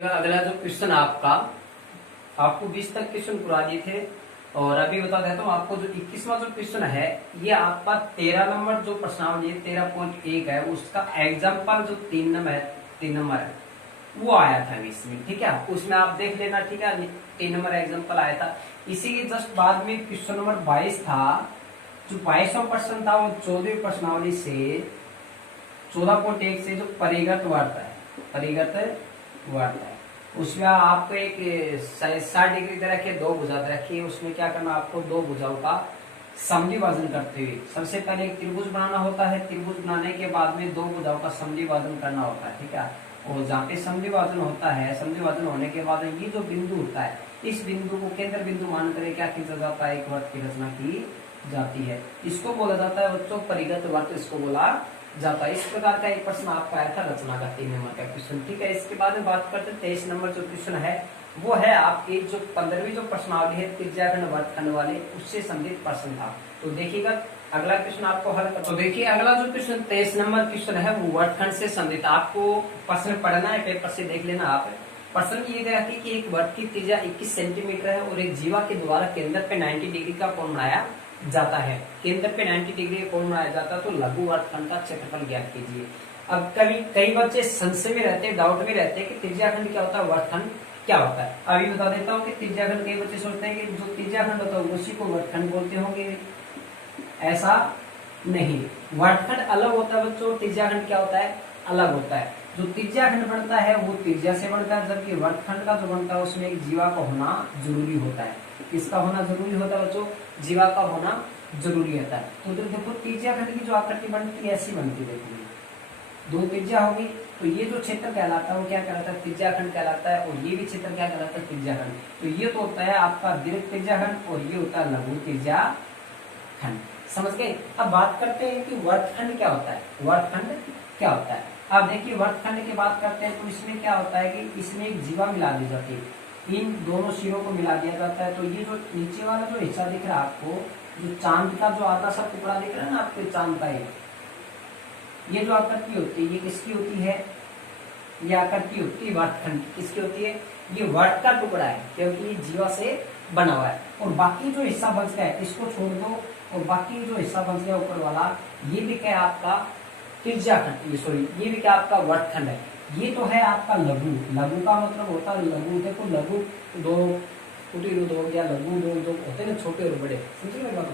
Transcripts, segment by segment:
अगला जो क्वेश्चन आपको 20 तक क्वेश्चन करा दिए थे और अभी बता देता हूँ आपको जो 21वां जो क्वेश्चन है ये आपका 13 नंबर जो प्रश्नावली 13.1 है उसका एग्जाम्पल जो 3 नंबर है वो आया था इसमें। ठीक है, उसमें आप देख लेना। ठीक है, 3 नंबर एग्जाम्पल आया था। इसी के जस्ट बाद में क्वेश्चन नंबर 22 था। जो 22वां प्रश्न था वो 14वीं प्रश्नावली से 14.1 से जो परिगत वर्त है उसमें आपको एक 60 डिग्री दे रखी है, 2 भुजा दे रखी है। उसमें क्या करना, आपको 2 भुजाओं का समद्विभाजन करते हुए सबसे पहले एक त्रिभुज बनाना होता है। त्रिभुज बनाने के बाद में 2 भुजाओं का समद्विभाजन करना होता है। ठीक है, और जहाँ पे समद्विभाजन होता है, समद्विभाजन होने के बाद ये जो बिंदु होता है इस बिंदु को केंद्र बिंदु मानकर क्या खींचा जाता है, एक वर्त की रचना की जाती है। इसको बोला जाता है बच्चों परिगत वर्त, इसको बोला जाता है। इस प्रकार का एक प्रश्न आपको आया था रचना का 3 नंबर का क्वेश्चन। ठीक है, इसके बाद में बात करते हैं 23 नंबर जो क्वेश्चन है वो है आपकी जो 15वीं जो प्रश्नावली है त्रिज्याखंड वर्तखंड वाले उससे संबंधित प्रश्न था। तो देखिएगा अगला क्वेश्चन आपको हल कर। तो देखिए अगला जो क्वेश्चन 23 नंबर क्वेश्चन है वो वर्तखंड से संबंधित। आपको प्रश्न पढ़ना है, पेपर से देख लेना आप। प्रश्न ये दे रखी कि एक वर्त की त्रिज्या 21 सेंटीमीटर है और एक जीवा के द्वारा केंद्र पे 90 डिग्री का कोण बनाया जाता है। केंद्र पे 90 डिग्री का कोण बनाया जाता है तो लघु वर्तखंड का क्षेत्रफल ज्ञात कीजिए। अब कई बच्चे संशय में रहते हैं, डाउट में रहते हैं कि त्रिज्याखंड क्या होता है, वर्तखंड क्या होता है। अभी बता देता हूँ कि त्रिज्याखंड, कई बच्चे सोचते हैं कि जो त्रिज्याखंड होता है उसी को वर्तखंड बोलते होंगे। ऐसा नहीं, वर्तखंड अलग होता है बच्चों, त्रिज्याखंड क्या होता है, अलग होता है। जो त्रिज्याखंड बनता है वो त्रिज्या से बनता है, जबकि वर्तखंड का जो बनता है उसमें एक जीवा का होना जरूरी होता है। किसका होना जरूरी होता है बच्चों, जीवा का होना जरूरी होता है। तो देखो त्रिज्याखंड की जो आकृति बनती है ऐसी बनती है, देखिए 2 त्रिज्या होगी तो ये जो क्षेत्र कहलाता है वो क्या कहलाता है, त्रिज्याखंड कहलाता है। और ये भी क्षेत्र क्या कहलाता है, त्रिज्याखंड। तो ये तो होता है आपका दीर्घ त्रिज्याखंड और ये होता है लघु त्रिज्याखंड। समझ गए। अब बात करते हैं कि वर्तखंड क्या होता है, वर्तखंड क्या होता है। अब देखिए वर्तखंड की बात करते हैं तो इसमें क्या होता है कि इसमें एक जीवा मिला दी जाती है, इन दोनों सिरों को मिला दिया जाता है। तो ये जो नीचे वाला जो हिस्सा दिख रहा है आपको, जो चांद का जो आधा सा टुकड़ा दिख रहा है ना आपके चांद का, ये जो आकृति होती है ये किसकी होती है, ये आकृति होती है वर्तखंड। किसकी होती है, ये वर्त का टुकड़ा है क्योंकि ये जीवा से बना हुआ है। और बाकी जो हिस्सा बच गया है इसको छोड़ दो, और बाकी जो हिस्सा बच गया ऊपर वाला ये भी क्या है आपका त्रिज्याखंड, ये भी क्या आपका वर्तखंड है। ये तो है आपका लघु। लघु का मतलब होता है लघु, देखो लघु 2 कुटीर हो गया, लघु 2 जो होते हैं छोटे और बड़े, समझे मेरी बात।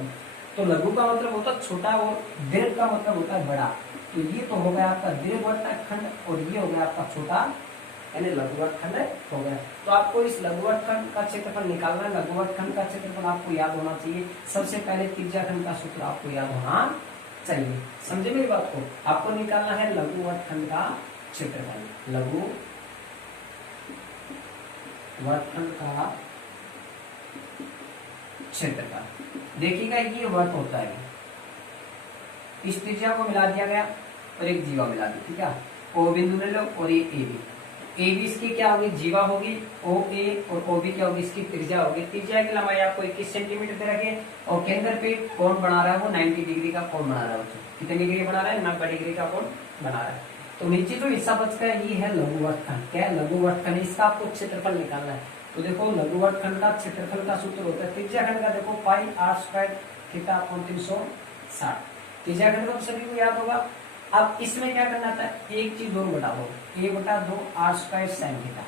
तो लघु का मतलब होता है छोटा और दीर्घ का मतलब होता है बड़ा। तो ये तो हो गया आपका दीर्घ वर्तखंड और ये हो गया आपका छोटा यानी लघु वर्तखंड हो गया। तो आपको इस लघु वर्तखंड का क्षेत्रफल निकालना है। लघु वर्तखंड का क्षेत्रफल आपको याद होना चाहिए। सबसे पहले त्रिज्याखंड का सूत्र आपको याद होना चाहिए, समझे मेरी बात को। आपको निकालना है लघु वर्तखंड का क्षेत्रफल, लघु वर्तखंड का क्षेत्रफल। देखिएगा ये वर्त होता है, इस त्रिज्या को मिला दिया गया और एक जीवा मिला दी। ठीक है, ओ बिंदु ले लो और ये ए बी, ए बी इसकी क्या होगी, जीवा होगी। ओ ए और ओ बी क्या होगी, इसकी त्रिज्या होगी। त्रिज्या की लंबाई आपको 21 सेंटीमीटर दे रखे और केंद्र पे कोण बना रहा है वो 90 डिग्री का कोण बना रहा है। कितने डिग्री बना रहा है, 90 डिग्री का कोण बना रहा है। तो नीचे जो हिस्सा बच गया ये है लघु वर्तखंड। क्या है, लघु वर्तखंड। इसका आपको क्षेत्रफल निकालना है। तो देखो लघु वर्तखंड का क्षेत्रफल का सूत्र होता है त्रिज्याखंड का, देखो पाई आर स्क्वायर थीटा अपॉन 360। त्रिज्याखंड का सभी को याद होगा। अब इसमें क्या करना था, एक चीज और बटा दो, a/2 are square sine theta.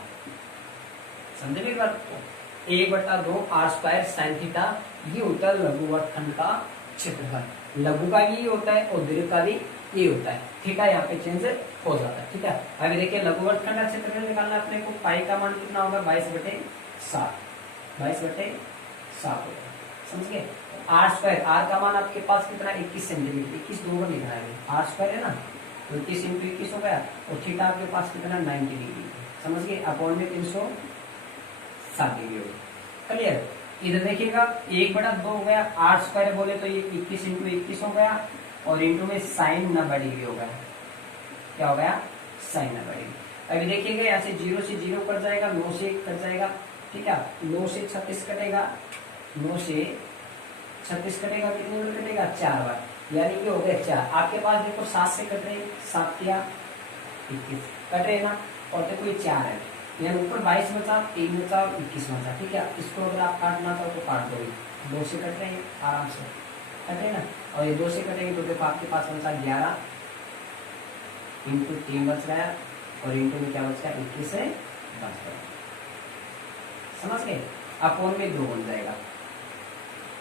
समझे मेरी बात को, a/2 are square sine theta ये होता है लघु वर्तखंड का क्षेत्रफल। लघु का ये होता है और दीर्घ का भी ये होता है। थीटा यहाँ पे चेंज हो जाता है। ठीक है, अभी देखिए लघु वर्तखंड का क्षेत्रफल निकालना अपने को। पाई का मान कितना होगा, 22/7, 22/7 होगा। समझ गए। आर स्क्वायर, आर का मान आपके पास कितना 21 सेंटीमीटर, 21 2 बार लिखना है, आर स्क्वायर है ना, तो 21 × 21 हो गया। और थीटा आपके पास कितना 90 डिग्री, समझ गए। अपॉन में 360 डिग्री होगा। क्लियर। इधर देखिएगा 1/2 हो गया, आर स्क्वायर बोले तो ये 21 × 21 हो गया और इंटू में साइन 90 डिग्री हो गया। क्या हो गया, साइन 90 डिग्री। अभी देखिएगा यहाँ से 0 से 0 कट जाएगा, 9 से 1 कट जाएगा। ठीक है, 9 से 36 कटेगा, 9 से 36 कटेगा, कितने बार कटेगा, 4 बार, यानी कि हो गया 4। आपके पास देखो 7 से कट रहे, 7 या 21 कट रहे ना, और देखो ये 4 है यानी ऊपर 22 बचा, 3 बचा, 21 बचा, ठीक है। इसको अगर आप काटना चाहो तो काट दो, 2 से कट रहे हैं आराम से, कट रहे ना। और ये 2 से कटेंगे तो देखो आपके पास बचा 11 इंटू 3 बच गया, और इंटू में क्या बच गया 21 से 10 गया, समझ गए। अपोन में 2 बन जाएगा।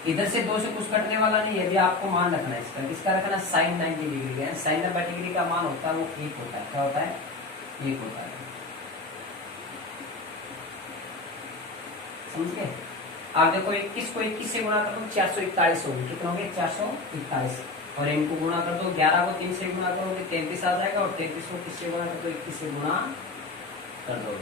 इधर से 2 से कुछ कटने वाला नहीं है, यदि आपको मान रखना है इसका, किसका रखना, साइन 90 डिग्री का। साइन 90 डिग्री का मान होता है वो 1 होता है, क्या होता है, 1 होता है, समझ गए। आप देखो 21 को 21 से गुणा कर दो 441 होगी, कितना होंगे 441, और इनको गुणा कर दो 11 को 3 से गुणा करोगे 33 आ जाएगा, और 33 को किससे गुणा कर दो 21 से गुणा कर दो,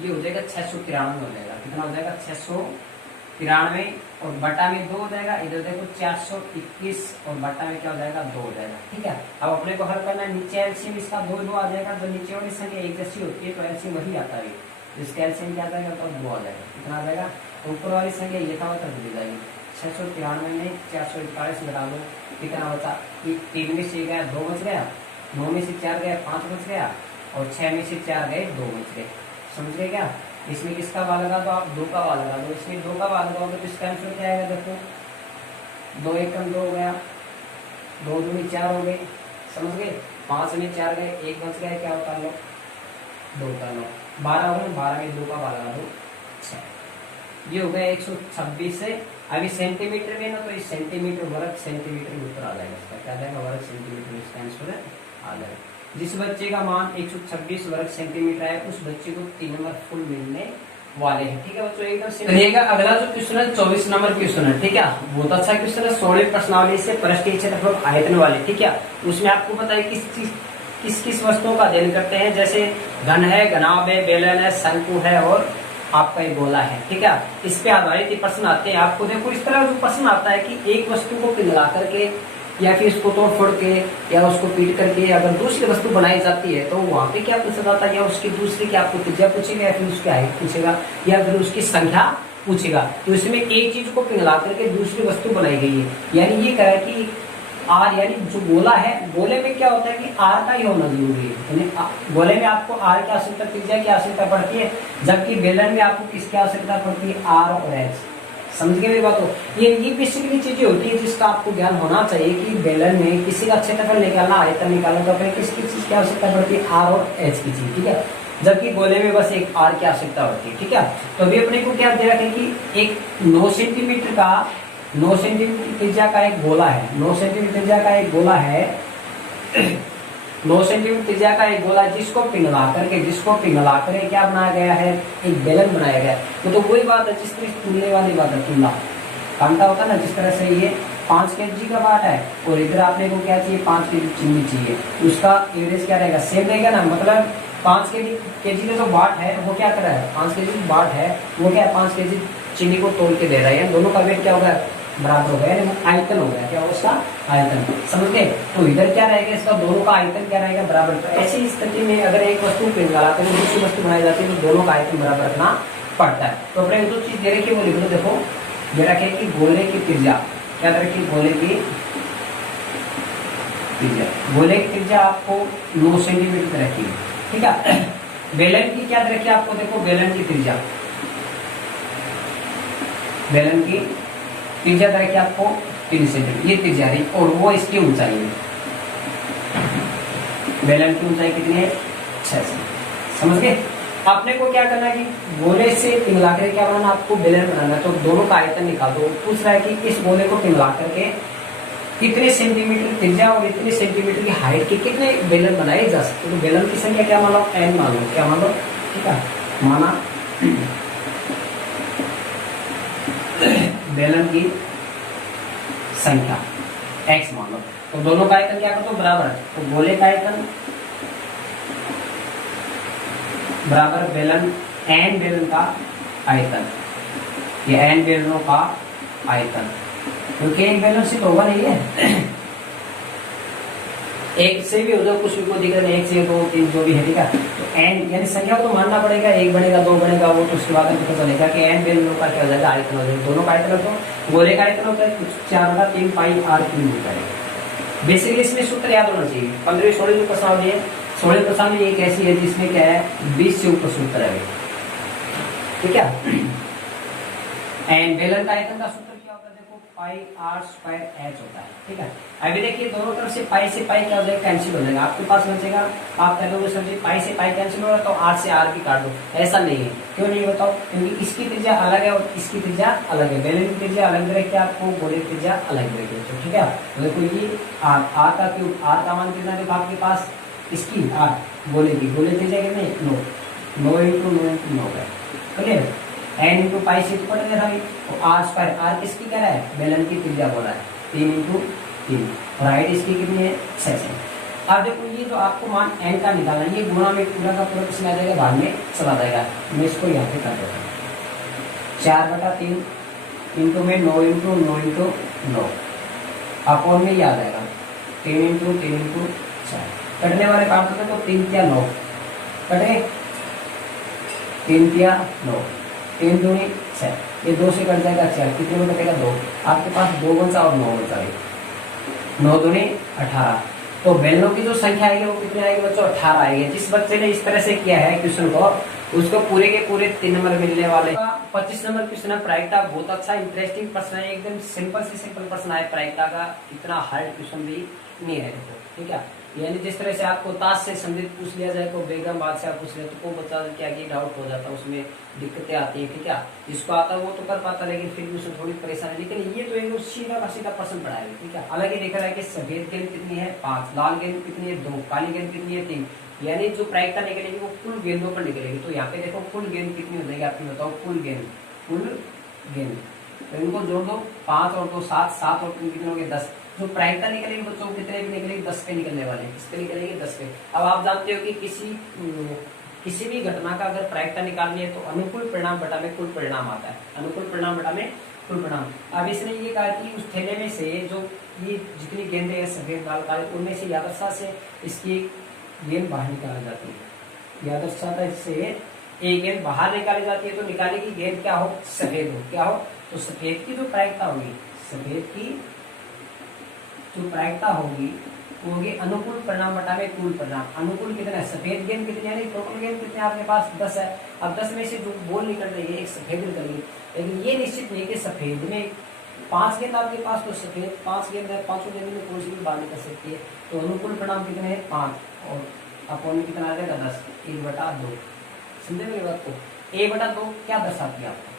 ये हो जाएगा 693 हो जाएगा। कितना हो जाएगा 693, और बटा में 2 हो जाएगा। इधर देखो 421 और बटा में क्या हो जाएगा 2 हो जाएगा, ठीक है। अब अपने को हल करना है, नीचे एलसीएम इसका 2 आ जाएगा, तो नीचे वाली संख्या एक जैसी होती है तो एलसीएम वही आता है, इसका एलसीएम क्या आ जाएगा तो 2 आ जाएगा, कितना आ जाएगा, तो ऊपर वाली संख्या यथावत रख दी जाएगी। 693 में 441 घटा दो, कितना बचा, 3 में से गया 2 बच गया, 9 में से 4 गया 5 बच गया, और 6 में से 4 गए 2 बच गए, समझ गए क्या। इसमें किसका वा लगा, तो आप 2 का वा लगा दो, इसमें 2 का वा लगाओगे तो इसका आंसर क्या आएगा, देखो 2 एकम 2 हो गया, 2 दूनी 4 हो गए, समझ गए। 5 में 4 गए, 1 बच गया, क्या होता है 2 का 9, 12 हो गए, 12 में 2 का वा लगा दो 6, ये हो गया 126 से। अभी सेंटीमीटर में ना, तो इस सेंटीमीटर वर्ग सेंटीमीटर में उत्तर आ जाएगा इसका, क्या जाएगा वर्ग सेंटीमीटर में इसका आंसर आ जाएगा। जिस बच्चे का मान 126 वर्ग सेंटीमीटर है उस बच्चे को 3 नंबर फुल मिलने वाले हैं, ठीक है बच्चों, एकदम चलिएगा। अगला जो क्वेश्चन है 24 नंबर क्वेश्चन है, ठीक है, बहुत अच्छा क्वेश्चन है। 16 प्रश्नावली से पृष्ठीय क्षेत्रफल आयतन वाले, ठीक है। उसमें आपको पता है किस किस वस्तुओं का अध्ययन करते हैं, जैसे घन है, घनाभ है, बेलन है, शंकु है, और आपका एक गोला है, ठीक है। इस पे आधारित ये प्रश्न आते हैं। आपको देखो इस तरह जो प्रश्न आता है कि एक वस्तु को पिघला करके या फिर उसको तोड़ फोड़ के या उसको पीट करके अगर दूसरी वस्तु बनाई जाती है तो वहां पे क्या पूछा जाता है, या उसकी दूसरी क्या आपको त्रिज्या पूछेगा, या फिर उसकी हाइट पूछेगा, या फिर उसकी संख्या पूछेगा। तो इसमें एक चीज को पिघला करके दूसरी वस्तु बनाई गई है, यानी ये कह रहा है कि आर, यानी जो गोला है, गोले में क्या होता है कि आर का ही होना जरूरी है, यानी गोले में आपको आर की आवश्यकता, त्रिज्या की आवश्यकता पड़ती है, जबकि बेलन में आपको किसकी आवश्यकता पड़ती है, आर और एच, समझ गए मेरी बात हो। ये बेसिकली चीजें होती है जिसका आपको ज्ञान होना चाहिए कि बेलन में किसी का क्षेत्रफल निकालना, आयतन निकालना, तो फिर किसकी चीज की आवश्यकता पड़ती है, आर और एच की चीज, ठीक है, जबकि गोले में बस एक आर की आवश्यकता होती है, ठीक है। तो अभी अपने को क्या दे रखा है कि एक 9 सेंटीमीटर का 9 सेंटीमीटर त्रिज्या का एक गोला है, 9 सेंटीमीटर त्रिज्या का एक गोला है 9 सेंटीमीटर त्रिज्या का एक गोला, जिसको पिघला करके क्या बनाया गया है, एक बेलन बनाया गया है। तो वही बात है जिस तरह तुलने वाली बात है, तुलना कांटा होता है ना, जिस तरह से ये 5 kg का बाट है और इधर आपने को क्या चाहिए 5 kg चीनी चाहिए, उसका एवरेज क्या रहेगा, सेम रहेगा ना। मतलब 5 kg का जो बाट है वो क्या कर रहा है, 5 kg बाट है वो क्या 5 kg चीनी को तोड़ के दे रहा है, दोनों का वेट क्या होगा बराबर हो गया, आयतन हो गया, क्या होगा उसका आयतन, समझ गए। तो इधर क्या रहेगा इसका, दोनों का आयतन क्या रहेगा बराबर। तो ऐसी स्थिति में अगर एक वस्तु पिघलाते हैं दूसरी वस्तु बनाई जाती है तो दोनों का आयतन बराबर रखना पड़ता है। तो अपने जो चीज दे रखी है वो लिख लो, देखो दे रखे कि गोले की त्रिज्या, क्या दे रखी, गोले की त्रिज्या, गोले की त्रिज्या आपको 9 सेंटीमीटर रखी है, ठीक है। बेलन की क्या दे रखी है आपको, देखो बेलन की त्रिज्या, बेलन की त्रिज्या देखिए आपको 3 सेंटीमीटर, ये त्रिज्या रही, और वो इसकी ऊंचाई है, बेलन की ऊंचाई कितनी है 6 सेंटीमीटर, समझ गए। आपने को क्या करना है कि गोले से पिघला कर क्या बनाना, आपको बेलन बनाना है, तो दोनों का आयतन निकाल दो। पूछ रहा है कि इस गोले को पिघला करके कितने सेंटीमीटर त्रिज्या और इतने सेंटीमीटर की हाइट के कितने बेलन बनाए जा सकते। तो बेलन की संख्या क्या मान लो, n मान लो, क्या मान लो, ठीक है, माना बेलन की संख्या x मान लो, तो दोनों का आयतन क्या कर दो बराबर, तो गोले का आयतन बराबर बेलन n बेलन का आयतन, ये n बेलनों का आयतन, क्योंकि एक बेलन से तो होगा नहीं है, एक से भी हो जाए कुछ भी कोई दिक्कत नहीं, 1 से 2 3 जो भी है, ठीक है। तो n यानी संख्या को तो मानना पड़ेगा, 1 बनेगा 2 बनेगा, वो तो उसके बाद पता चलेगा कि n बेलनों का क्या हो जाएगा आयतन हो जाएगा, दोनों का आयतन हो, गोले का आयतन होता है कुछ 4 होगा 3 पाई r क्यूब होता है। बेसिकली इसमें सूत्र याद होना चाहिए, 15वीं 16वीं जो प्रश्नावली है 16 प्रश्न एक ऐसी है जिसमें क्या है 20 से ऊपर सूत्र है, ठीक है। एंड बेलन का आयतन का सूत्र क्या होता है, देखो पाई आर स्क्वायर एच होता है, ठीक है। अभी देखिए दोनों तरफ से पाई क्या हो जाएगा, कैंसिल हो जाएगा, आपके पास बचेगा, आप कह दोगे सर जी पाई से पाई कैंसिल होगा तो आर से आर भी काट दो, ऐसा नहीं है। क्यों नहीं बताओ, क्योंकि इसकी त्रिज्या अलग है और इसकी त्रिज्या अलग है, बेलन की त्रिज्या अलग रखी आपको, गोले की त्रिज्या अलग रखी, तो ठीक है। तो देखो ये आर का क्यूब, आर का मान कितना देखो आपके पास, इसकी आर गोले की त्रिज्या कितनी 9 इंटू 9 है, क्लियर। एन इंटू पाई से पड़ गया भाई, तो आर स्क्वायर, आर किसकी कह रहा है, बेलन की त्रिज्या बोला है, 3 इंटू 3, और हाइट इसकी कितनी है 6 है। अब देखो ये जो आपको मान एन का निकालना है, ये गुणा में पूरा का पूरा किसमें आ जाएगा, भाग में चला जाएगा। मैं इसको यहाँ पे कर देता हूँ 4/3 इंटू में 9 इंटू 9 अपॉन में ये आ जाएगा 3 इंटू 4, कटने वाले काम करते तो 3 या 9 कटे, 3 या 9, 3 दूनी 6, ये 2 से कट जाएगा 4, कितने में कटेगा 2, आपके पास 2 बचा और 9 बचा, 9 दूनी 18। तो बेलनों की जो संख्या आएगी वो कितनी आएगी बच्चों, 18 आएगी। जिस बच्चे ने इस तरह से किया है क्वेश्चन को, उसको पूरे के पूरे 3 नंबर मिलने वाले। 25 नंबर क्वेश्चन है प्रायिकता, बहुत अच्छा इंटरेस्टिंग प्रश्न है, एकदम सिंपल से सिंपल प्रश्न है प्रायिकता का, इतना हार्ड क्वेश्चन भी नहीं है, ठीक है। यानी जिस तरह से आपको ताश से संबंधित पूछ लिया जाए, को बेगम बादशाह पूछ लिया तो को बच्चा क्या कि डाउट हो जाता है, उसमें दिक्कतें आती है, ठीक है। जिसको आता है वो तो कर पाता, लेकिन फिर भी उसमें थोड़ी परेशानी, लेकिन ये तो एक सीधा का सीधा प्रश्न पढ़ाएगा, ठीक है। अलग ही देखा रहा है कि सफेद गेंद कितनी है 5, लाल गेंद कितनी है 2, काली गेंद कितनी है 3, यानी जो प्रायिकता निकलेगी वो कुल गेंदों पर निकलेगी। तो यहाँ पे देखो कुल गेंद कितनी हो जाएगी आपकी, बताओ कुल गेंद, तो इनको जोड़ दो, 5 और 2 7, 7 और 3 कितने हो गए 10। जो प्रायिकता निकलेगी बच्चों कितने भी निकलेगी, 10 पे निकलने वाले, किस पे निकलेगी 10 पे। अब आप जानते हो कि किसी भी घटना का अगर प्रायिकता निकालनी है तो अनुकूल परिणाम बटा में कुल परिणाम आता है, अनुकूल परिणाम बटा में कुल परिणाम। अब इसने ये कहा कि उस थैले में से जो ये जितनी गेंदें हैं सफेद लाल काले, उनमें से यादृच्छा से इसकी गेंद बाहर निकाली जाती है, यादृच्छा से एक गेंद बाहर निकाली जाती है, तो निकाली की गेंद क्या हो, सफेद हो, क्या हो, तो सफेद की जो प्रायिकता होगी, सफेद की जो प्रायिकता होगी वो होगी अनुकूल परिणाम बटा में कुल परिणाम। अनुकूल कितना है, सफेद गेंद कितनी, यानी टोटल गेंद कितने आपके पास 10 है। अब 10 में से जो बॉल निकल रही है एक सफेद निकल रही है, लेकिन ये निश्चित नहीं कि सफेद में 5 गेंद आपके पास, तो सफेद 5 गेंद है, 5 गेंद में कौन सी भी बाहर निकल सकती है। तो अनुकूल परिणाम कितने हैं 5, और अपॉन में कितना आ जाएगा 10, 1/2। समझे मेरी बात को, 1/2 क्या दर्शाती है आपको,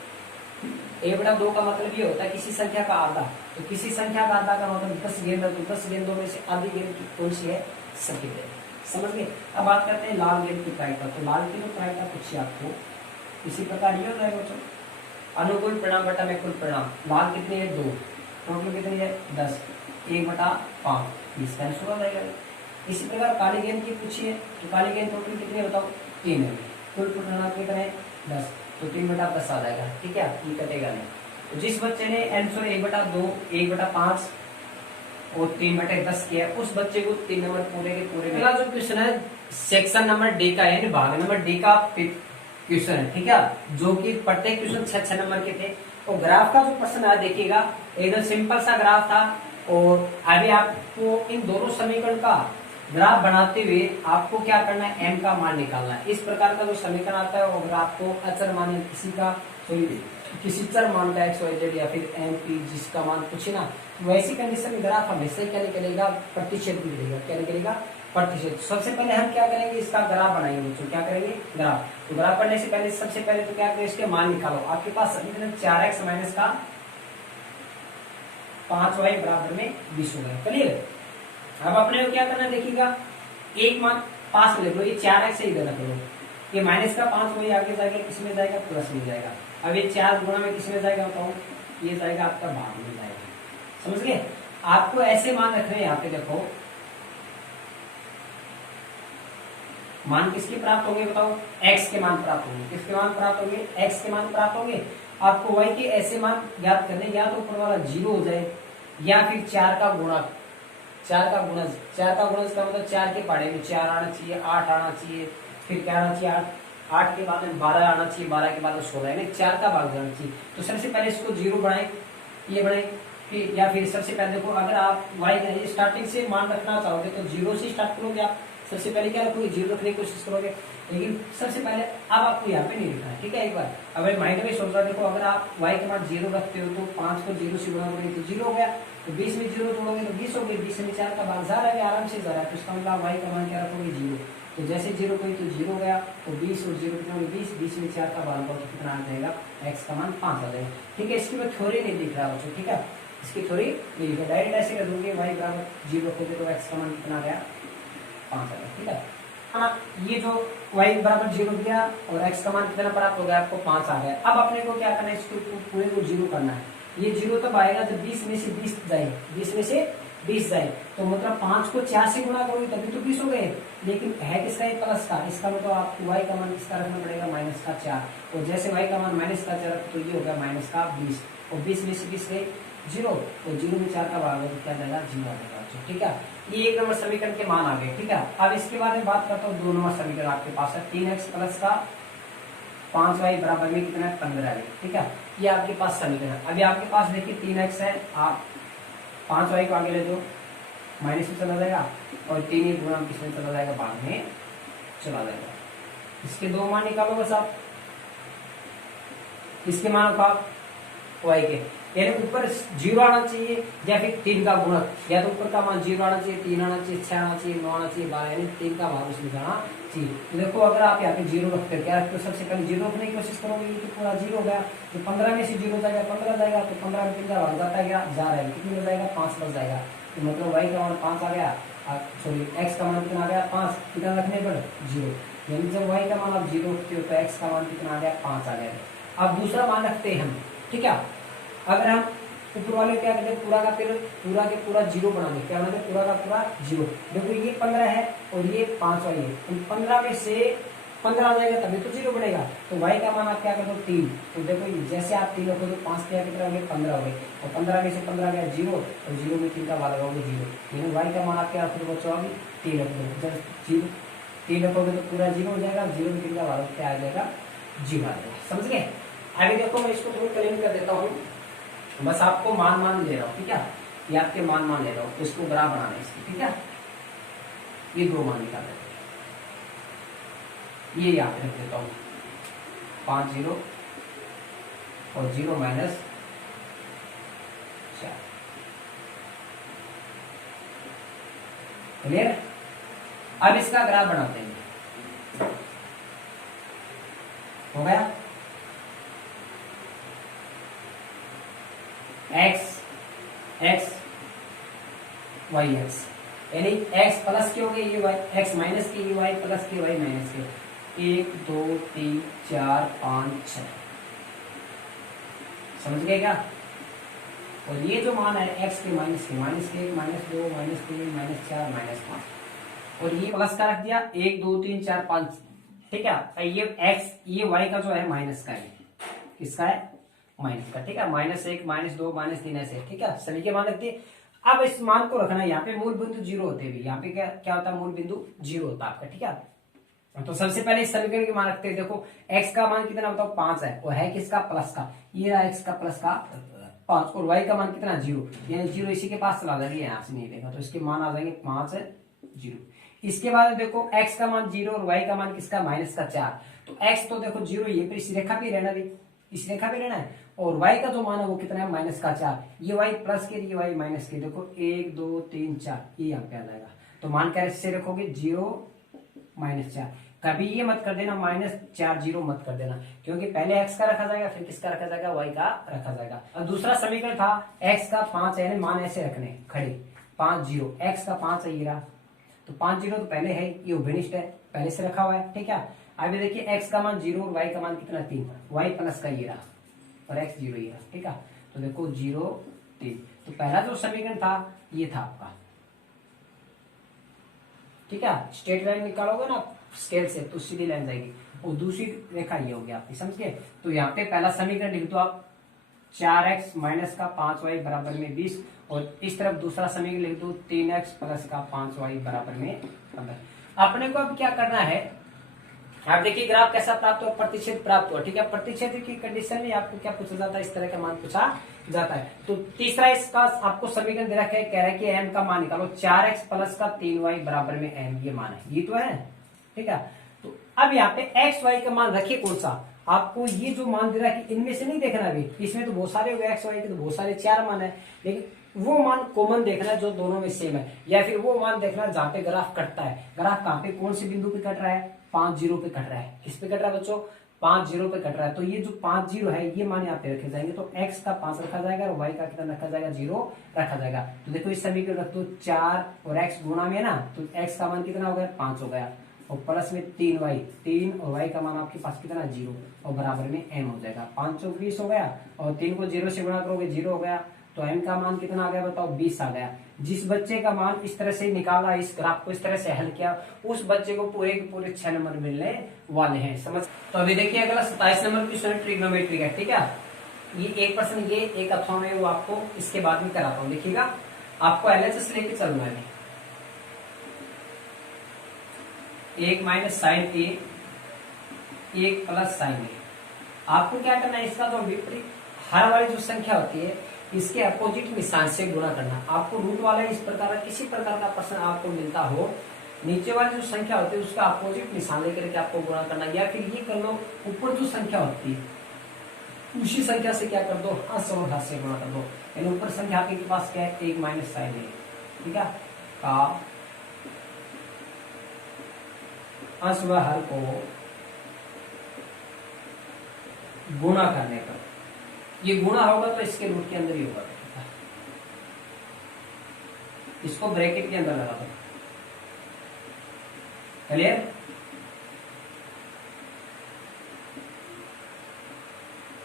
1/2 का मतलब ये होता है किसी संख्या का आधा, तो किसी संख्या का आधा का मतलब 10 गेंद है, तो 10 गेंदों में से आधी गेंद कौन सी है, सफेद है, समझ गए। अब बात करते हैं लाल गेंद की प्रायिकता, तो लाल की जो प्रायिकता पूछी आपको इसी प्रकार ये होता है बच्चों, अनुकूल परिणाम बटा में कुल परिणाम। लाल कितनी है 2, टोटल कितनी है 10, 1/5, 20 कैंसिल हो जाएगा। इसी प्रकार काली गेंद की पूछी है, तो काली गेंद टोटल कितनी है बताओ 3 है, कुल परिणाम कितने हैं 10, तो 3/10 आ जाएगा, ठीक है, ये कटेगा नहीं। तो जिस बच्चे ने आंसर 1/2, 1/5 और 3/10 किया, उस बच्चे को 3 नंबर पूरे के पूरे। अगला जो क्वेश्चन है सेक्शन नंबर डी का, यानी भाग नंबर डी का क्वेश्चन है, ठीक है, जो कि प्रत्येक क्वेश्चन 6 नंबर के थे। तो ग्राफ का जो प्रश्न है देखिएगा, एकदम सिंपल सा ग्राफ था, और अभी आपको इन दोनों समीकरण का ग्राफ बनाते हुए आपको क्या करना है, एम का मान निकालना है। इस प्रकार का जो समीकरण आता है, अगर आपको अचर मान किसी चर मान का XYZ या फिर MP जिसका मान पूछे ना, वैसी कंडीशन में ग्राफ हमेशा क्या निकलेगा, प्रतिशत निकलेगा, क्या निकलेगा प्रतिशत। सबसे पहले हम क्या करेंगे, इसका ग्राफ बनाएंगे बच्चों, क्या करेंगे ग्राफ। तो ग्राफ करने से पहले सबसे पहले तो क्या करें, इसके मान निकालो। आपके पास सभी 4x माइनस का 5y बराबर में 20 हो गया, क्लियर। अब अपने को क्या करना देखिएगा, एक मान पास ले लो, ये 4x से इधर रख लो, ये माइनस का 5 वही आगे जाएगा, किसमें जाएगा प्लस में जाएगा। अब ये 4 गुणा में किसमें जाएगा बताओ, ये जाएगा आपका भाग में जाएगा, समझ गए। आपको ऐसे मान रख रहे हैं, यहाँ पे देखो मान किसके प्राप्त होंगे बताओ, x के मान प्राप्त होंगे, किसके मान प्राप्त होंगे, x के मान प्राप्त होंगे। आपको y के ऐसे मान ज्ञात करने, या तो ऊपर वाला 0 हो जाए, या फिर 4 का गुणा, 4 का गुणज का मतलब 4 के पहाड़े में 4 आना चाहिए, 8 आना चाहिए, फिर क्या आना चाहिए 8 के बाद में 12 आना चाहिए, 12 के बाद में 16, यानी 4 का भाग जाना चाहिए। तो सबसे पहले इसको 0 बनाए, ये बनाए, या फिर सबसे पहले देखो, अगर आप y स्टार्टिंग से मान रखना चाहोगे तो 0 से स्टार्ट करोगे आप, सबसे पहले क्या रखोगे, 0 रखने की कोशिश करोगे। लेकिन सबसे पहले अब आपको यहाँ पे नहीं लिखना है, ठीक है। एक बार अगर माइंड में सोच रहा, देखो अगर आप y के मान 0 रखते हो तो 5 को 0 से गुणा करोगे तो 0 हो गया, तो 20 में 0 जोड़ोगे तो 20 हो गई, 20 में 4 का भाग जा रहा है, आराम से जा रहा है, तो इसका मतलब y का मान क्या रखोगे 0। तो जैसे 0 कोई तो 0 गया, तो 20 और 0 कितना, 20, 20 में 4 का भाग तो कितना आ जाएगा, x का मान 5 आ जाएगा, ठीक है। इसकी मैं थ्योरी नहीं दिख रहा बच्चों, ठीक है, इसकी थ्योरी नहीं लिखा, डायरेक्ट ऐसे कर दूंगे, y बराबर 0 रखोगे तो x का मान कितना आ गया, 5 आ गया, ठीक है। हाँ, ये जो y बराबर 0 दिया और x का मान कितना प्राप्त हो गया, आपको 5 आ गया। अब अपने को क्या करना है, इसको पूरे को 0 करना है। ये 0 तब आएगा जब 20 में से 20 जाए, 20 में से 20 जाए, तो मतलब 5 को 4 से गुणा करोगे तभी तो 20 हो गए, लेकिन है किसका, ये प्लस का, इसका मतलब आपको y का मान किसका रखना पड़ेगा, माइनस का 4, और जैसे y का मान माइनस का 4 तो ये हो गया माइनस का 20, और 20 में से 20 गए 0, तो 0 में 4 का भाग हो तो क्या जाएगा, 0 आ जाएगा, ठीक है। ये 1 नंबर समीकरण के मान आ गए, ठीक है। अब इसके बाद में बात करता हूँ 2 नंबर समीकरण आपके पास है, 3x प्लस का 5y बराबर में कितना है, 15 है, ठीक है। ये आपके पास समीकरण। अभी आपके पास देखिए 3x है, आप 5y को आगे ले दो, माइनस में चला जाएगा, और 3 ही गुणा किसमें चला जाएगा, भाग में चला जाएगा। इसके 2 मान निकालो बस आप, इसके मान को आप y के, यानी ऊपर 0 आना चाहिए या फिर 3 का गुणक, या तो ऊपर का मान 0 आना चाहिए, 3 आना चाहिए, 6 आना चाहिए, 9 आना चाहिए, 12, यानी 3 का भाग उसमें जाना चाहिए। तो देखो अगर आप यहाँ पे 0 रखते हो, क्या रखते हो, सबसे पहले 0 रखने की कोशिश करोगे, ये तो पूरा 0 हो गया, तो 15 में से 0 जाएगा, 15 जाएगा, तो 15 में 3 का भाग जाता है, जा रहा है, कितनी हो जाएगा, 5 बच जाएगा, तो मतलब y का मान 5 आ गया, सॉरी x का मान कितना आ गया, 5, कितना रखने पर 0, यानी जब y का मान आप 0 रखते हो तो x का मान कितना आ गया, 5 आ गया। अब दूसरा मान रखते हैं हम, ठीक है। अगर हम ऊपर वाले क्या कहते हैं, पूरा का पूरा के पूरा 0 बना दे, क्या बना दे, पूरा का पूरा 0, देखो ये 15 है और ये 5 वाली है, तो 15 में से 15 आ जाएगा तभी तो 0 बनेगा, तो y का मान आप क्या कर दो 3, तो देखो जैसे आप 3 रखोगे, 5 क्या कितना हो गया, 15 हो गए, और 15 में से 15 गया 0, और 0 में 3 का भाग लगाओगे 0, यानी y का मान आप क्या रखोगे बच्चों, अभी 3 रखोगे, जब 3 रखोगे तो पूरा 0 हो जाएगा, 0 में 3 का भाग क्या आ जाएगा, 0 आ जाएगा, समझ गए। आगे देखो मैं इसको थोड़ा क्लीन कर देता हूँ, बस आपको मान ले रहा हूँ, ठीक है, ये आपके मान ले रहा हूँ, इसको ग्राफ बनाना है इसकी, ठीक है। ये 2 मान निकाल देते हैं, ये यहाँ पे रख देता हूँ, 5 0 और 0 माइनस 4, क्लियर। अब इसका ग्राफ बनाते हैं, हो गया, x x y x, यानी x प्लस के हो गए, ये y, x माइनस के ये y प्लस के y माइनस के, 1 2 3 4 5 6, समझ गए क्या। और ये जो मान है x के माइनस के, -1 -2 -3 -4 -5, और ये प्लस का रख दिया 1 2 3 4 5, ठीक है। ये x ये y का जो है माइनस का है, किसका है, माइनस का, ठीक है, -1 -2 -3 ऐसे, ठीक है, सभी के मान रखते हैं। अब इस मान को रखना है, यहाँ पे मूल बिंदु 0 होते भी, यहाँ पे क्या क्या होता है, मूल बिंदु 0 होता है आपका, ठीक है। तो सबसे पहले इस समीकरण के मान रखते हैं, देखो x का मान कितना बताओ, 5 है, और है किसका, प्लस का, ये रहा x का प्लस का 5, और y का मान कितना 0, यानी 0 इसी के पास चला जाएगा, यहाँ से नहीं देगा, तो इसके मान आ जाएंगे 5 0। इसके बाद देखो x का मान 0 और y का मान किसका, माइनस का 4, तो x तो देखो 0 ये पर इस रेखा भी रहना भी, इस रेखा पे रहना है, और y का जो मान है वो कितना है, माइनस का 4, ये y प्लस के ये y माइनस के, देखो 1 2 3 4, ये यहाँ पे आ जाएगा, तो मान कैसे रखोगे, 0 -4, कभी ये मत कर देना -4 0 मत कर देना, क्योंकि पहले x का रखा जाएगा, फिर किसका रखा जाएगा, y का रखा जाएगा। और दूसरा समीकरण था x का 5 है, मान ऐसे रखने खड़े, 5 0, x का 5 है ये रहा, तो 5 0 तो पहले है, ये उभयनिष्ठ है, पहले से रखा हुआ है, ठीक है। अभी देखिए x का मान 0 और y का मान कितना 3, y प्लस का ये रहा और x 0 ये रहा, ठीक है। तो देखो 0 3, तो पहला जो समीकरण था ये था आपका, ठीक है। स्ट्रेट लाइन निकालोगे ना स्केल से तो सीधी लाइन जाएगी, और दूसरी रेखा ये होगी आपकी, समझ गए। तो यहाँ पे पहला समीकरण लिख दो आप, 4x माइनस का 5y बराबर में 20, और इस तरफ दूसरा समीकरण लिख दो 3x प्लस का 5y बराबर में 15। अपने को अब क्या करना है, आप देखिए ग्राफ कैसा प्राप्त हुआ, प्रतिच्छेद प्राप्त हुआ। ठीक है, प्रतिच्छेद की कंडीशन में आपको क्या पूछा जाता है, इस तरह का मान पूछा जाता है। तो तीसरा इसका आपको समीकरण दे रखा है, कह रहा है कि एम का मान निकालो, 4x प्लस का 3y बराबर में एम, ये मान है, ये तो है। ठीक है, तो अब यहाँ पे एक्स वाई का मान रखिए कौन सा, आपको ये जो मान दे रहा है कि इनमें से नहीं देखना, अभी इसमें तो बहुत सारे हो गए एक्स वाई के, तो बहुत सारे 4 मान है, लेकिन वो मान कॉमन देखना है जो दोनों में सेम है, या फिर वो मान देखना जहां पे ग्राफ कटता है। ग्राफ कहां पे, कौन से बिंदु पे कट रहा है, 5 0 पे कट रहा है। किस पे कट रहा है बच्चों, 5 0 पे कट रहा है। तो ये जो 5 0 है ये मान यहाँ पे रखे जाएंगे, तो x का 5 रखा जाएगा और y का कितना रखा जाएगा, 0 रखा जाएगा। तो देखो इस समीकरण रख दो, 4 और x गुणा में है ना, तो x का मान कितना हो गया, 5 हो गया, और प्लस में 3y, 3 और y का मान आपके पास कितना, 0, और बराबर में m हो जाएगा। 5 चौक 20 हो गया, और 3 को 0 से गुणा करोगे 0 हो गया, तो m का मान कितना आ गया बताओ, 20 आ गया। जिस बच्चे का मान इस तरह से निकाला, इस ग्राफ को इस तरह से हल किया, उस बच्चे को पूरे के पूरे 6 नंबर मिलने वाले हैं, समझ। तो अभी देखिए अगला 27 नंबर क्वेश्चन ट्रिग्नोमेट्री का। ठीक है, ये एक प्रश्न, ये एक अथवा में वो आपको इसके बाद में कराता हूँ, देखिएगा। आपको एलएचएस लेके चलना है, 1 माइनस साइन ए, 1 प्लस साइन ए। आपको क्या करना है, इसका जो विपरीत हर वाली जो संख्या होती है इसके अपोजिट निशान से गुणा करना। आपको रूट वाला इस प्रकार किसी प्रकार का प्रश्न आपको मिलता हो, नीचे वाली जो संख्या होती है उसका अपोजिट निशान लेकर के आपको गुणा करना, या फिर ये कर लो, ऊपर जो संख्या होती है उसी संख्या से क्या कर दो, असम घात से गुणा कर दो। यानी ऊपर संख्या आपके पास क्या है, 1 माइनस साइन ए, ठीक है, का असम हर को गुणा करने पर, ये गुणा होगा तो इसके रूट के अंदर ही होगा, इसको ब्रैकेट के अंदर लगा दो, क्लियर।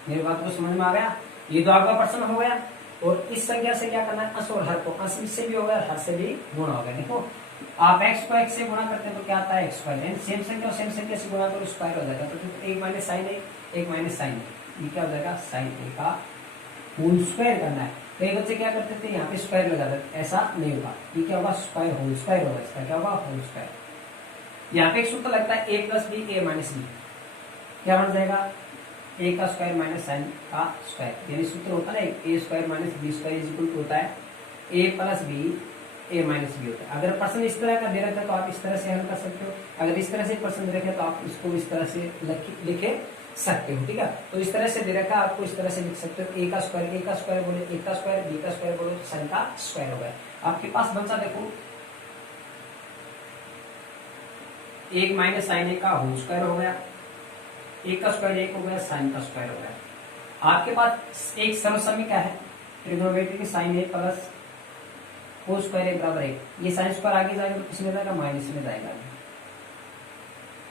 मेरी बात को समझ में आ गया, ये तो आपका प्रश्न हो गया। और इस संख्या से क्या करना है, अंश और हर को, अंश से भी होगा हर से भी गुणा होगा। देखो आप x को x से गुणा करते हैं तो क्या आता है, x स्क्वायर, सेम संख्या और सेम संख्या से गुणा करो स्क्वायर हो जाएगा। तो 1 माइनस साइन ए, 1 माइनस साइन ए, ये क्या हो जाएगा, साइन ए का होल स्क्वायर करना है। कई बच्चे क्या करते थे, यहाँ पे स्क्वायर लगा देते, ऐसा नहीं होगा, ये क्या होगा, स्क्वायर होल स्क्वायर होगा, इसका क्या होगा, होल स्क्वायर। यहाँ पे एक सूत्र लगता है a plus b, a minus b, क्या बन जाएगा, a का स्क्वायर माइनस साइन का स्क्वायर, यानी सूत्र होता है ना, a square minus b square is equal to होता है a plus b, a minus b होता है। अगर प्रश्न इस तरह का दे रखा है तो आप इस तरह से हल कर सकते हो, अगर इस तरह से प्रश्न दे रखे तो आप इसको इस तरह से लिखे सकते हो। ठीक है, तो इस तरह से दे रखा है, आपको इस तरह से लिख सकते हो, a का स्क्वायर बोले, a का स्क्वायर, b का स्क्वायर बोलो, साइन का स्क्वायर हो गया। आपके पास बचा देखो 1 माइनस साइन ए का होल स्क्वायर हो गया, 1 का स्क्वायर 1 हो गया, साइन का स्क्वायर हो गया। आपके पास एक सर्वसम्य क्या है, ट्रिग्नोमेट्री की साइन ए प्लस होल स्क्वायर ए बराबर 1, ये साइन स्क्वायर आगे जाएगा तो किसमें जाएगा, माइनस में जाएगा।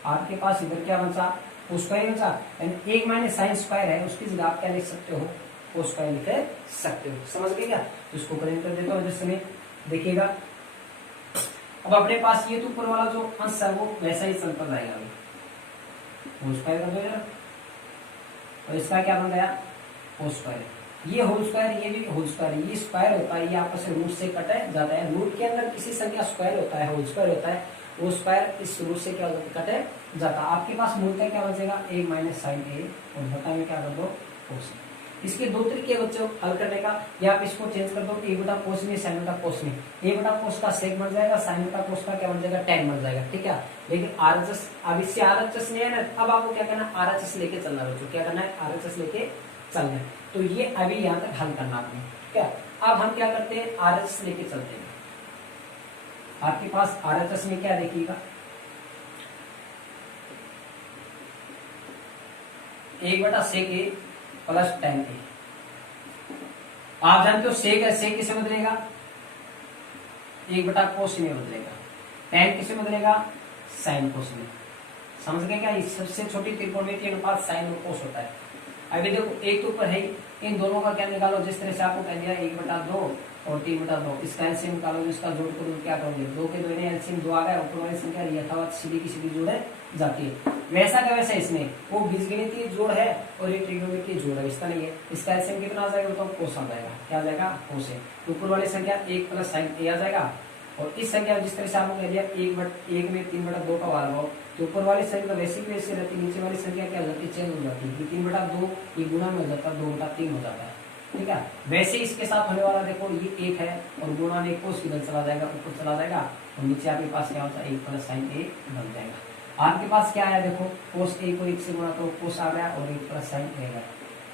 आपके पास इधर क्या बचा, वो स्क्वायर बचा, यानी 1 माइनस साइन स्क्वायर है, उसकी जगह आप क्या लिख सकते हो, वो स्क्वायर लिख सकते हो, समझ गए क्या। तो इसको करेंट कर देता हूँ जिसमें देखिएगा। अब अपने पास ये तो ऊपर वाला जो अंश है वो वैसा ही चलता जाएगा, वो स्क्वायर कर दो यार, और इसका क्या बन गया, वो स्क्वायर, ये होल स्क्वायर, ये भी होल स्क्वायर, ये स्क्वायर होता है, ये आपस में रूट से कटे जाता है। रूट के अंदर किसी संख्या स्क्वायर होता है, होल स्क्वायर होता है, वो स्क्वायर इस रूट से क्या होता है, कटे जाता है। आपके पास मूलतः क्या बचेगा, 1 माइनस साइन ए, और बताइए क्या कर दो, कोस। इसके दो तरीके बच्चों हल करने का, या आप इसको चेंज कर दो, ए बटा कोस में, साइन बटा कोस में। ए बटा कोस का सेक बन जाएगा, साइन बटा कोस का क्या बन जाएगा, टैन बन जाएगा। ठीक है, लेकिन आरएचएस, अब इससे आरएचएस नहीं है ना, अब आपको क्या करना है, आरएचएस लेके चलना है बच्चों, क्या करना है, आरएचएस लेके चलना है। तो ये अभी यहाँ तक हल करना आपने, ठीक है। अब हम क्या करते हैं, आरएचएस लेके चलते हैं। आपके पास आरएचएस में क्या देखिएगा, 1 बटा सेक ए प्लस टैन ए। आप जानते हो सेक है, सेक किसे बदलेगा, 1 बटा कोस में बदलेगा, टैन किसे बदलेगा, साइन कोस में। समझ गए क्या, सबसे छोटी त्रिकोणमितीय अनुपात साइन और कोस होता है। अभी देखो एक तो ऊपर है, इन दोनों का क्या निकालो, जिस तरह से आपको कह दिया 1 बटा 2 और 3 बटा 2, इसका एलसीएम निकालो, इसका जोड़ करो, क्या करोगे, 2 के 2 एलसीएम 2 आ गया, ऊपर वाली संख्या यथावत सीधी की सीधी जोड़े जाती है। वैसा का वैसा इसमें वो बीजगणितीय जोड़ है और ये ट्रिग्नोमेट्री जोड़ है, इसका नहीं है। इसका एलसीएम कितना आ जाएगा, तो कोस आ जाएगा, क्या आ जाएगा, कोस है। ऊपर वाली संख्या 1 प्लस साइन ए आ जाएगा, और इस संख्या जिस तरह से आपको कह दिया 1 में 3/2 का भाग हो, तो ऊपर वाली संख्या वैसे की वैसे रहती है, नीचे वाली संख्या क्या हो जाती है, चेंज हो जाती है। 3/2 ये गुणा में हो जाता है, 2/3 हो जाता है। ठीक है, वैसे इसके साथ होने वाला देखो ये 1 है और गुणा में कोस किधर चला जाएगा, ऊपर चला जाएगा और नीचे आपके पास क्या होता है 1 + sin a बन जाएगा। आपके पास क्या आया देखो, कोस a को 1 से गुणा तो कोस आ गया और 1 + sin a गया।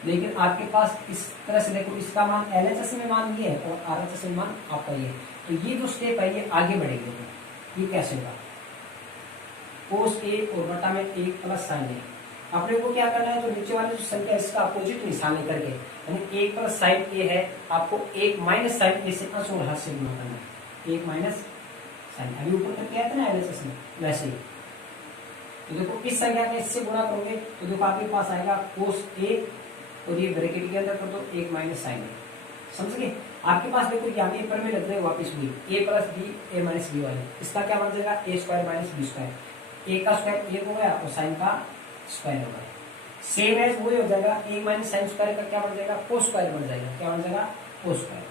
लेकिन आपके पास इस तरह से देखो, इसका मान LHS में मान ये है और RHS में मान आपका ये है, तो ये जो स्टेप है ये आगे बढ़ेगी। देखो ये कैसे होगा, कोस a और बटा में 1 + sin a। अपने को क्या करना है, जो नीचे वाली जो संख्या इसका अपोजिट निशान लेकर के, यानी 1 + sin a है, आपको 1 - sin a से अंश और हर से गुणा करना है। 1 - sin, अभी ऊपर तक क्या था ना LHS में, वैसे ही। तो देखो इस संख्या में इससे गुणा करोगे तो देखो आपके पास आएगा कोस a और ये ब्रैकेट के अंदर कर दो 1 - sin a। समझ गए? आपके पास देखो यहाँ पर में लग रहे वापिस भी a + b a - b वाली, इसका क्या बन जाएगा a² - b²। a का स्क्वायर 1 हो गया और sin का स्क्वायर होगा। सेम एज वही हो जाएगा, 1 - sin² का क्या बन जाएगा, कोस स्क्वायर बन जाएगा। क्या बन जाएगा, कोस स्क्वायर।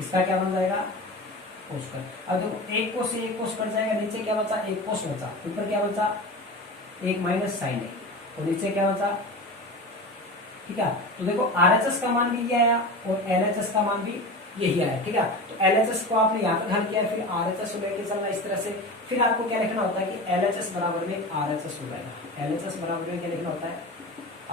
इसका क्या बन जाएगा, कोस स्क्वायर। अब देखो 1 कोस से 1 कोस कट जाएगा, नीचे क्या बचा, 1 कोस बचा, ऊपर क्या बचा 1 - sin a और नीचे क्या बचा। ठीक है, तो देखो RHS का मान भी ये आया और LHS का मान भी यही आया। ठीक है, तो LHS को आपने यहाँ तक हल किया, फिर RHS को लेके चलना इस तरह से। फिर आपको क्या लिखना होता है कि LHS बराबर में RHS हो जाएगा। LHS बराबर में क्या लिखना होता है,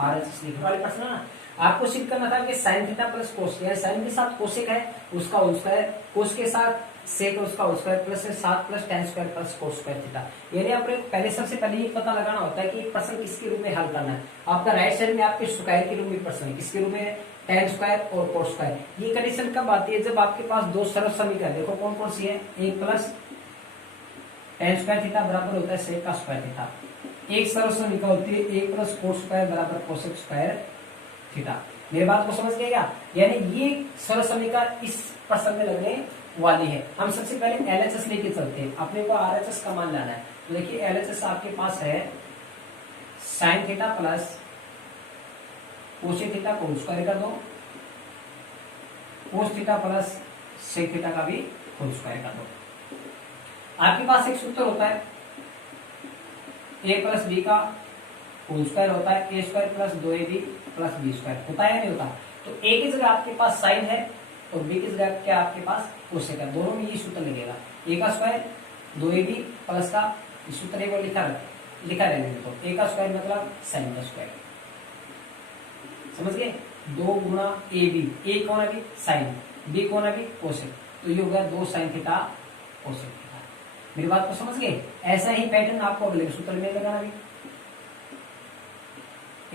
RHS लिखने वाले प्रश्न ना आपको सिद्ध करना था कि sin थीटा प्लस कोस, यानी sin के साथ कोसेक है उसका होल स्क्वायर, कोस के साथ सेक उसका whole square plus 7 + tan² + cos² theta. यानी आपने पहले सबसे पहले ये पता लगाना होता है कि प्रश्न किसके रूप में हल करना है। आपका राइट साइड में आपके स्क्वायर के रूप में प्रश्न है, किसके रूप में, tan² और cos²। ये कंडीशन कब आती है, जब आपके पास दो सरल समीकरण, देखो कौन कौन सी है, 1 + tan² थीटा बराबर होता है sec का स्क्वायर थीटा। एक सरल समीकरण होती है 1 + cos² बराबर cosec² थीटा। मेरी बात को समझ गए क्या? यानी ये सरल समीकरण इस प्रश्न में लगने वाली है। हम सबसे पहले LHS लेके चलते हैं, अपने को RHS का मान लाना है। तो देखिए LHS आपके पास है sin theta plus cosec theta को होल स्क्वायर कर दो, cos theta plus sec theta का भी होल स्क्वायर कर दो। आपके पास एक सूत्र होता है a + b का होल स्क्वायर होता है a² + 2ab + b² होता है या नहीं होता। तो a की जगह आपके पास साइन है और b की जगह क्या आपके पास कोसेक है, दोनों में ये सूत्र लगेगा। a का स्क्वायर 2ab प्लस का सूत्र एक बार लिखा रहने दो, a का स्क्वायर मतलब साइन का स्क्वायर। समझ गए, 2 गुणा ab, a कौन है साइन, b कौन है कोसेक, तो ये हो गया 2 sin थीटा कोसेक थीटा। मेरी बात को समझ गए? ऐसा ही पैटर्न आपको अगले सूत्र में लगाना भी,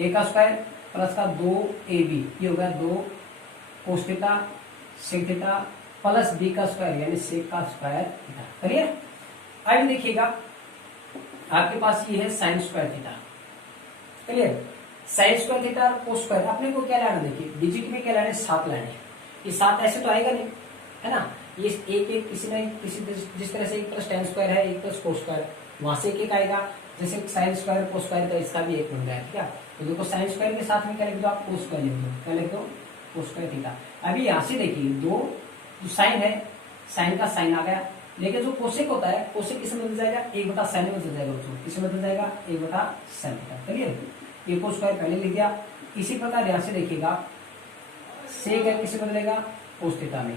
a का स्क्वायर प्लस का 2ab, ये हो गया 2 cos theta sec theta plus b का स्क्वायर यानी सेक का स्क्वायर थीटा। क्लियर? अब देखिएगा आपके पास ये है sin square theta. Clear? sin square theta और कोस स्क्वायर, अपने को क्या लाना, देखिए डिजिट में क्या लाना, 7 लाने। ये 7 ऐसे तो आएगा नहीं, है ना। ये एक किसी न किसी जिस तरह से 1 + tan² है, 1 + cos², वहां से एक आएगा, जैसे sin स्क्वायर कोस स्क्वायर का इसका भी एक बन गया। ठीक है, तो देखो sin स्क्वायर के साथ में क्या लिख दो आप, कोस स्क्वायर लिख दो, क्या लिख दो, कोस स्क्वायर थीटा। अभी यहाँ से देखिए दो जो साइन है, साइन का साइन आ गया, लेकिन जो कोसेक होता है, कोसेक किसमें बदल जाएगा, 1/sin में बदल जाएगा, किसमें बदल जाएगा, 1/sin थीटा। चलिए ये कोस स्क्वायर पहले लिख दिया। इसी प्रकार यहाँ से देखिएगा सेक है, किसमें बदलेगा, कोस थीटा में,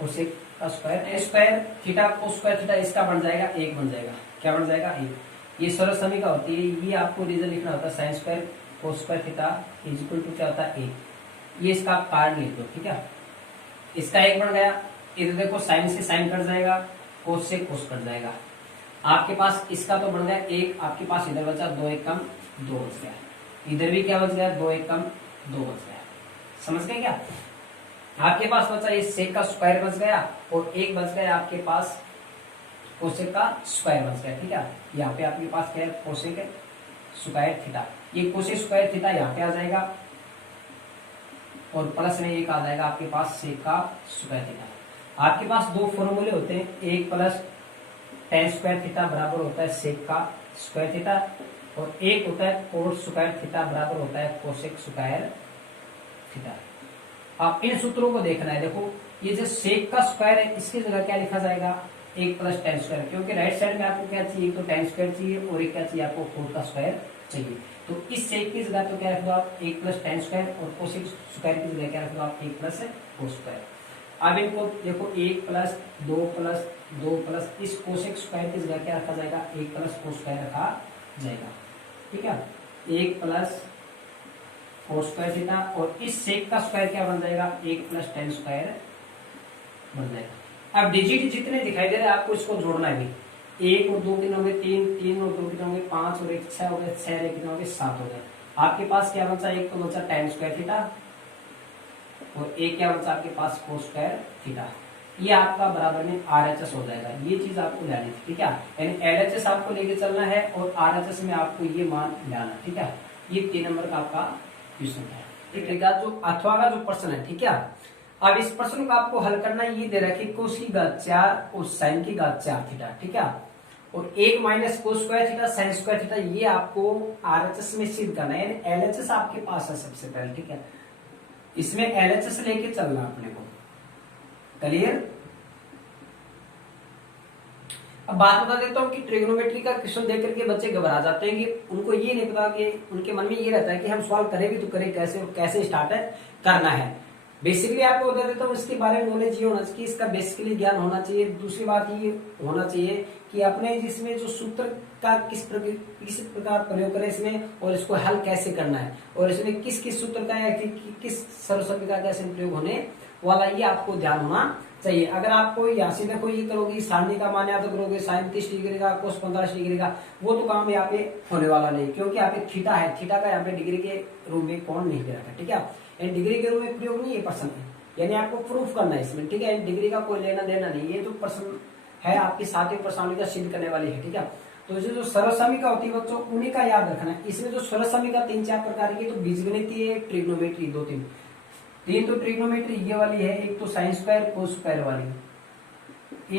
और सेक का square theta cos square theta, इसका बन जाएगा 1 बन जाएगा। क्या बन जाएगा, 1। ये सरल समीकरण होती है, ये आपको रीजन लिखना होता है, sine square cos square theta equal to क्या होता है 1। ये इसका कारण लिख दो। ठीक है, इसका 1 बन गया, इधर देखो साइन से साइन कट जाएगा, कोस से कोस कट जाएगा। आपके पास इसका तो बन गया 1, आपके पास इधर बचा 2 1 कम 2 बच गया, इधर भी क्या बच गया, 2 1 कम 2 बच गया। समझ गए क्या? आपके पास बचा ये सेक का स्क्वायर बच गया और 1 बच गया आपके पास कोसेक का स्क्वायर बच गया। ठीक है, यहाँ पे आपके पास क्या है, कोसेक स्क्वायर थीटा, ये कोसेक स्क्वायर थीटा यहाँ पे आ जाएगा और प्लस में 1 आ जाएगा आपके पास सेक का स्क्वायर थीटा। आपके पास दो फॉर्मूले होते हैं, 1 + tan² थीटा बराबर होता है सेक का स्क्वायर थीटा, और 1 होता है cos स्क्वायर थीटा बराबर होता है कोसेक स्क्वायर थीटा। आप इन सूत्रों को देखना है। देखो ये जो सेक का स्क्वायर है इसकी जगह क्या लिखा जाएगा, 1 प्लस tan स्क्वायर, क्योंकि राइट साइड में आपको क्या चाहिए, तो tan स्क्वायर चाहिए और एक क्या चाहिए आपको कोट का स्क्वायर चाहिए। तो इस सेक की जगह तो क्या रख दो आप 1 प्लस tan स्क्वायर और कोसेक स्क्वायर की जगह क्या रख दो आप 1 प्लस कोस स्क्वायर। अब इनको देखो 1 प्लस 2 प्लस 2 प्लस इस कोसेक स्क्वायर की जगह क्या रखा जाएगा, 1 प्लस कोस स्क्वायर रखा जाएगा। ठीक है, 1 प्लस कोस स्क्वायर थीटा और इस सेक का स्क्वायर क्या बन जाएगा, 1 प्लस tan स्क्वायर बन जाएगा। अब डिजिट जितने दिखाई दे रहे हैं आपको इसको जोड़ना है भी, 1 और 2 कितने होंगे 3, 3 और 2 कितने होंगे 5 और 1 6 हो गए, 6 और 1 कितने होंगे 7 हो गए। आपके पास क्या बचा, एक तो बचा tan स्क्वायर थीटा और एक क्या बचा आपके पास कोस स्क्वायर थीटा। ये आपका बराबर में RHS हो जाएगा। ये चीज आपको लानी थी। ठीक है, यानी LHS आपको लेके चलना है और RHS में आपको ये मान लाना। ठीक है, ये 3 नंबर का आपका क्वेश्चन है। ठीक है, जो अथवा का जो प्रश्न है। ठीक है, अब इस प्रश्न को आपको हल करना है। ये दे रखी कोस की घात 4 और साइन की घात 4 थीटा। ठीक है, और 1 minus cos square theta sine square theta, ये आपको RHS में सिद्ध करना है। यानी LHS आपके पास है सबसे पहले। ठीक है, इसमें LHS लेके चलना अपने को। क्लियर। अब बात बता देता हूँ कि ट्रिग्नोमेट्री का क्वेश्चन देख करके बच्चे घबरा जाते हैं कि उनको ये नहीं पता, कि उनके मन में ये रहता है कि हम सवाल करें भी तो करें कैसे और कैसे स्टार्ट करना है। बेसिकली आपको बता देता हूँ इसके बारे में नॉलेज ये होना चाहिए, इसका बेसिकली ज्ञान होना चाहिए। दूसरी बात ये होना चाहिए कि अपने जिसमें जो सूत्र का किस प्रकार प्रयोग करें इसमें, और इसको हल कैसे करना है, और इसमें किस किस सूत्र का या किस सर्वसम्य का कैसे प्रयोग होने वाला, ये आपको ध्यान होना चाहिए। अगर आपको यहाँ से देखो ये करोगे सारणी का मान याद करोगे, साइन 30 डिग्री का कोस 45 डिग्री का, वो तो काम यहाँ पे होने वाला नहीं, क्योंकि यहाँ पे थीटा है। थीटा का यहाँ पे डिग्री के रूप में कौन नहीं दे रखा। ठीक है, यानी डिग्री के रूप में प्रयोग नहीं है प्रश्न है, यानी आपको प्रूफ करना है इसमें। ठीक है, डिग्री का कोई लेना देना नहीं, ये जो प्रश्न है आपकी 7वीं प्रश्नावली का सिद्ध करने वाली है। ठीक है, तो जो सर्वसमिका होती है बच्चों उन्हीं का याद रखना है। इसमें जो सर्वसमिका 3-4 प्रकार की, तो बीजगणितीय, ट्रिग्नोमेट्री, 2-3 तो ट्रिग्नोमेट्री ये वाली है। एक तो साइन स्क्वायर कोस स्क्वायर वाली,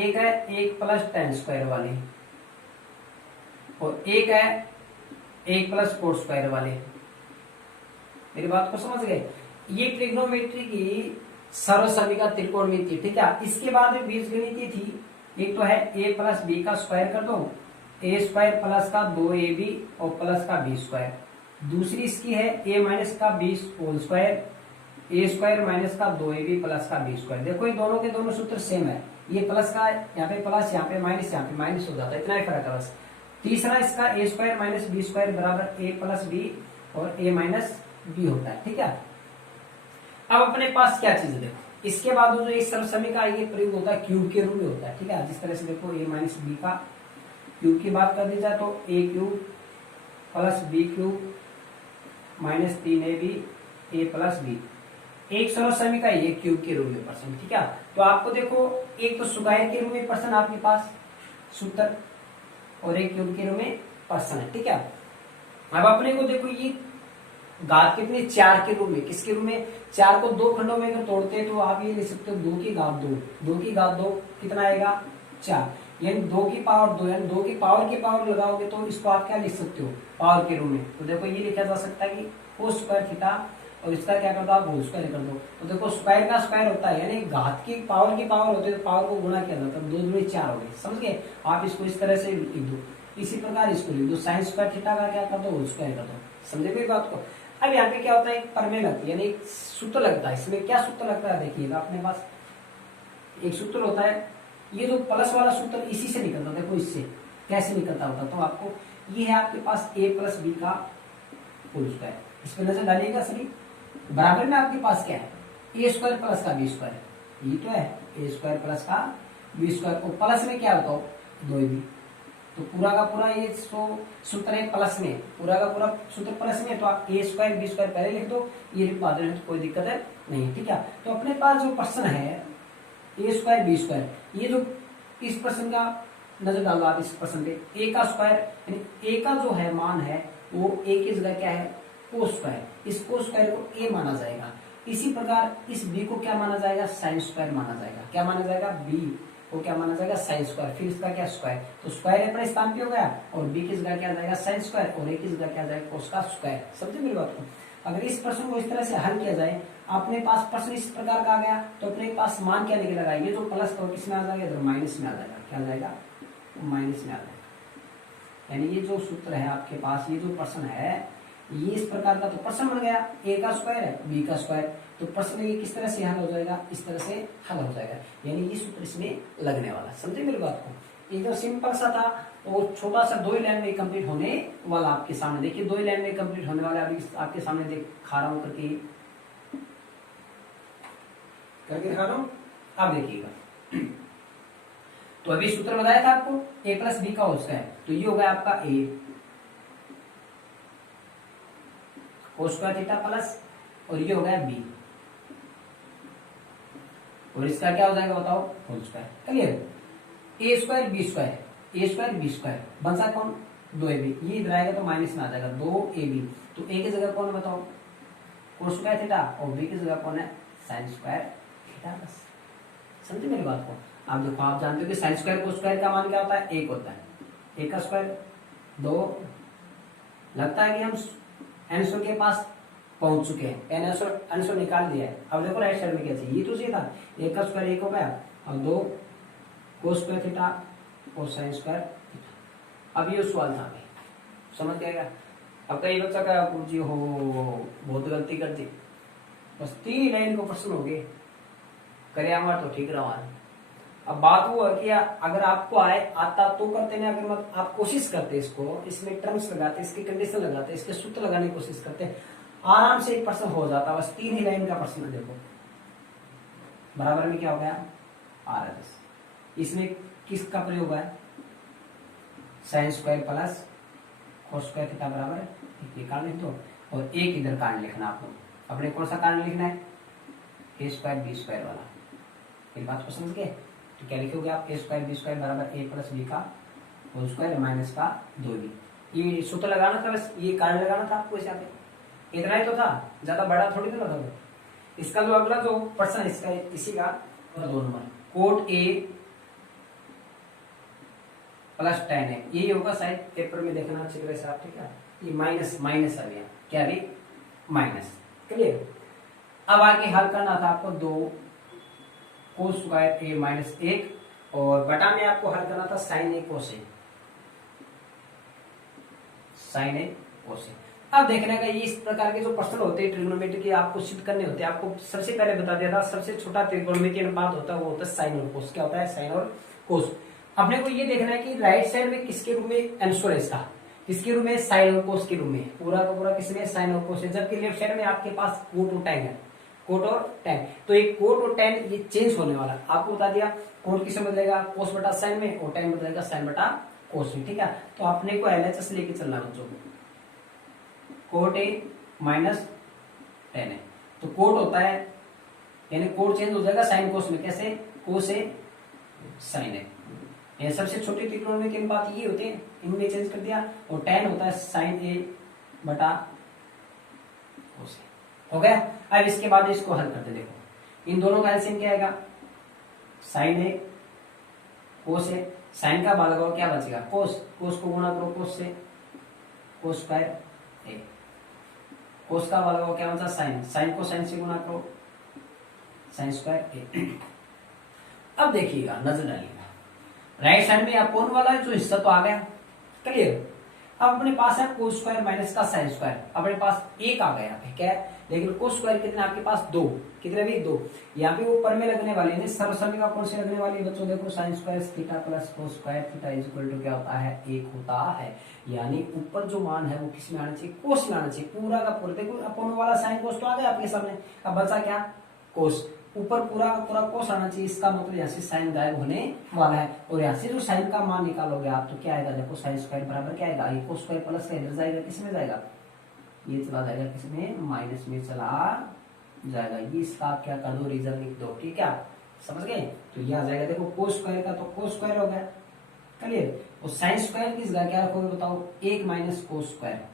एक है 1 प्लस tan स्क्वायर वाली, और एक है 1 प्लस कोस स्क्वायर वाली। मेरी बात को समझ गए। ये ट्रिग्नोमेट्री की सर्वसमिका त्रिकोणमितीय। ठीक है, इसके बाद में बीजगणितीय थी। एक तो है a प्लस बी का स्क्वायर कर दो, a स्क्वायर प्लस का 2ab और प्लस का b स्क्वायर। दूसरी इसकी है a माइनस का b whole square, a square minus का 2ab प्लस का b स्क्वायर। देखो ये दोनों के दोनों सूत्र सेम है। ये प्लस का यहाँ पे प्लस, यहाँ पे माइनस हो जाता है, इतना ही फर्क है बस। तीसरा इसका a square minus b square बराबर a प्लस b और a माइनस b होता है। ठीक है, अब अपने पास क्या चीज है देखो, इसके बाद जो इस सर्वसमिका ये प्रयोग होता है क्यूब के रूप में होता है। ठीक है, जिस तरह से देखो a माइनस बी का क्यूब की बात कर दी जाए तो a cube plus b cube minus 3ab a plus b, एक सर्वसमिका ये क्यूब के रूप में प्रश्न। ठीक है, तो आपको देखो एक तो स्क्वायर के रूप में प्रश्न आपके पास सूत्र, और एक क्यूब के रूप में प्रश्न है। ठीक है, अब अपने को देखो ये घात कितनी 4 के रूप में, किसके रूप में, 4 को 2 खंडों में अगर तोड़ते हैं तो आप ये लिख सकते हो 2 की घात 2, 2 की घात 2 कितना आएगा 4, यानी 2 की पावर 2, यानी 2 की पावर लगाओगे तो इसको आप क्या लिख सकते हो पावर के रूप में। तो देखो ये लिखा जा सकता है कि कोस स्क्वायर थीटा, और इसका क्या कर दो आप होल स्क्वायर कर दो। तो देखो स्क्वायर का स्क्वायर होता है, यानी घात की पावर होती है तो पावर को गुणा किया जाता है, 2 दूनी 4 हो गए। समझ गए, आप इसको इस तरह से लिख दो, इसी प्रकार इसको लिख दो, साइन स्क्वायर थीटा का क्या कर दो होल स्क्वायर कर दो। समझे कोई बात को। अब यहाँ पे क्या होता है, एक प्रमेय लगती है, यानी एक सूत्र लगता है। इसमें क्या सूत्र लगता है देखिएगा, अपने पास एक सूत्र होता है, ये जो प्लस वाला सूत्र इसी से निकलता है। देखो इससे कैसे निकलता होता, तो आपको ये है आपके पास a प्लस बी का होल स्क्वायर, इस पर नजर डालिएगा सभी। बराबर में आपके पास क्या है, a स्क्वायर प्लस का b स्क्वायर, ये तो है a स्क्वायर प्लस का b स्क्वायर, और प्लस में क्या होता है 2ab। तो पूरा का पूरा ये सूत्र है प्लस में, पूरा का पूरा सूत्र प्लस में, तो आप a स्क्वायर बी स्क्वायर पहले लिख दो, ये बाद में तो कोई दिक्कत है नहीं। ठीक है, तो अपने पास जो प्रश्न है a स्क्वायर बी स्क्वायर, ये जो इस प्रश्न का नजर डालो आप, इस प्रश्न पे a का स्क्वायर, यानी a का जो है मान है वो a की जगह क्या है कोस स्क्वायर, इस कोस स्क्वायर को a माना जाएगा। इसी प्रकार इस b को क्या माना जाएगा साइन स्क्वायर माना जाएगा। क्या माना जाएगा b को क्या माना जाएगा साइन स्क्वायर, फिर इसका क्या स्क्वायर, तो स्क्वायर अपने स्थान पे हो गया, और b की जगह क्या जाएगा साइन स्क्वायर, और a की जगह क्या जाएगा कोस का स्क्वायर। समझे मेरी बात को। अगर इस प्रश्न को इस तरह से हल किया जाए, अपने पास प्रश्न इस प्रकार का आ गया तो अपने पास मान क्या निकलेगा, ये जो प्लस और किसमें आ जाएगा, इधर माइनस में आ जाएगा। क्या आ जाएगा, माइनस में आ जाएगा। यानी ये जो सूत्र है आपके पास, ये जो प्रश्न है, ये इस प्रकार का तो प्रश्न बन गया, ए का स्क्वायर है बी का स्क्वायर, तो प्रश्न ये किस तरह से हल हो जाएगा, इस तरह से हल हो जाएगा। यानी ये सूत्र इसमें लगने वाला, समझे मेरी बात को। एकदम सिंपल सा था, और छोटा सा 2 ही लाइन में कंप्लीट होने वाला आपके सामने। देखिए 2 ही लाइन में कंप्लीट होने वाला, अभी आपके सामने दिखा रहा हूं करके दिखा रहा हूं, आप देखिएगा। तो अभी सूत्र बताया था आपको ए प्लस बी का होल स्क्वायर, तो ये हो गया आपका ए कोस स्क्वायर थीटा प्लस, और ये हो गया बी, और इसका क्या हो जाएगा बताओ, होल स्क्वायर। क्लियर, ए स्क्वायर बी स्क्वायर, ए स्क्वायर बी स्क्वायर बन सकता कौन, 2ab, ये इधर आएगा तो माइनस में आ जाएगा 2ab, तो ए की जगह कौन है बताओ, कोस स्क्वायर थीटा, और बी की जगह कौन है, साइन स्क्वायर थीटा। बस समझे मेरी बात को। आप देखो, आप जानते हो कि साइन स्क्वायर कोस स्क्वायर का मान क्या होता है, 1 होता है, 1 का स्क्वायर 2। लगता है कि हम आंसर के पास पहुंच चुके हैं, आंसर निकाल दिया है। अब देखो राइट साइड में क्या चाहिए, ये तो सही था, 1 का स्क्वायर 1 हो गया, और 2 कोस स्क्वायर थीटा और साइन स्क्वायर थीटा। अब ये सवाल था, समझ गया। अब कई बच्चा का जी हो बहुत गलती कर दी, बस 3 लाइन को प्रश्न हो गए, करे हमारा तो ठीक रहा। अब बात वो है कि अगर आपको आता तो करते नहीं, अगर मत आप कोशिश करते इसको, इसमें टर्म्स लगाते, इसकी कंडीशन लगाते, इसके सूत्र लगाने की कोशिश करते, आराम से एक प्रश्न हो जाता। बस 3 ही लाइन का प्रश्न देखो, बराबर में क्या हो गया, RHS। इसमें किसका प्रयोग है, sine square plus cos square theta बराबर है, ये कारण लिख दो, और एक इधर कारण लिखना। आप लोग अपने कौन सा कारण लिखना है, ए स्क्वायर बी स्क्वायर वाला। मेरी बात को समझ गए, तो क्या लिखोगे आप, ए स्क्वायर बी स्क्वायर बराबर ए प्लस बी का होल स्क्वायर माइनस का 2b। ये सूत्र लगाना था, बस ये कारण लगाना था आपको। इसे इतना ही तो था, ज्यादा बड़ा थोड़ी ना था। इसका जो अगला जो प्रश्न इसका इसी का 2 number, cot A plus tan है, ये होगा शायद पेपर में देखना चाहिए वैसे आप, ठीक है। ये माइनस माइनस आ गया, क्या भी माइनस। क्लियर, अब आगे हल करना था आपको 2 कोस स्क्वायर ए माइनस 1, और बटा में आपको हल करना था साइन ए कोस ए, साइन ए कोस ए। अब देखने का, ये इस प्रकार के जो प्रश्न होते हैं ट्रिग्नोमेट्री के, आपको सिद्ध करने होते हैं। आपको सबसे पहले बता दिया था, सबसे छोटा त्रिकोणमितीय अनुपात होता है वो होता है साइन और कोस। क्या होता है, साइन और कोस। अपने को ये देखना है कि राइट साइड में किसके रूप में आंसर है इसका, किसके रूप में, साइन और कोस के रूप में, पूरा का पूरा किसमें, साइन और कोस है। जबकि लेफ्ट साइड में आपके पास कोट और टैन है, कोट और टैन। तो एक कोट और टैन ये चेंज होने वाला, आपको बता दिया। कोट किसमें बदलेगा, कोस बटा साइन में, और टैन बदलेगा साइन बटा कोस में, ठीक है। तो अपने को LHS लेके चलना बच्चों, कोट ए माइनस टैन है, तो कोट होता है, यानी कोट चेंज हो जाएगा साइन कोस में। कैसे, कोस ए साइन है, ये सबसे छोटी त्रिकोणमितीय अनुपात ये होते हैं, इनमें चेंज कर दिया। और टैन होता है साइन ए बटा कोस ए। हो गया। अब इसके बाद इसको हल करते, देखो इन दोनों का एलसीएम क्या आएगा, साइन ए कोस ए, साइन का बाल लगाओ क्या बचेगा, कोस, कोस को गुणा करो कोस से, कोस स्क्वायर ए, कोस का बाल लगाओ क्या बचा, साइन, साइन को साइन से गुणा करो, साइन स्क्वायर ए। अब देखिएगा, नजर डालिएगा, राइट साइड में आप कौन वाला है, जो हिस्सा तो आ गया। क्लियर, अब अपने पास है कोस स्क्वायर माइनस का साइन स्क्वायर, अपने पास 1 आ गया है, क्या है, लेकिन कोस स्क्वायर कितना आपके पास 2, कितने भी 2। यहाँ पे ऊपर में लगने वाले हैं, सर्वसम्मिका कौन से लगने वाली है बच्चों, देखो sine square theta plus cos square theta is equal to क्या होता है, 1 होता है। यानी ऊपर जो मान है वो किस में आना चाहिए, कोस में आना चाहिए, पूरा का पूरा। देखो अपन वाला साइन कोस तो आ गया आपके सामने, अब बचा क्या, कोस, ऊपर पूरा का पूरा कोस आना चाहिए। इसका मतलब यहाँ से साइन गायब होने वाला है, और यहाँ से जो साइन का मान निकालोगे आप तो क्या आएगा, देखो साइन स्क्वायर बराबर क्या आएगा, ये कोस स्क्वायर प्लस का इधर जाएगा, किस में जाएगा, ये चला जाएगा किसमें, माइनस में चला जाएगा। ये इसका क्या कर दो, रीजन लिख दो, ठीक है, समझ गए। तो ये आ जाएगा, देखो कोस स्क्वायर का तो कोस स्क्वायर हो गया। क्लियर, और साइन स्क्वायर की जगह क्या रखोगे बताओ, 1 माइनस कोस स्क्वायर।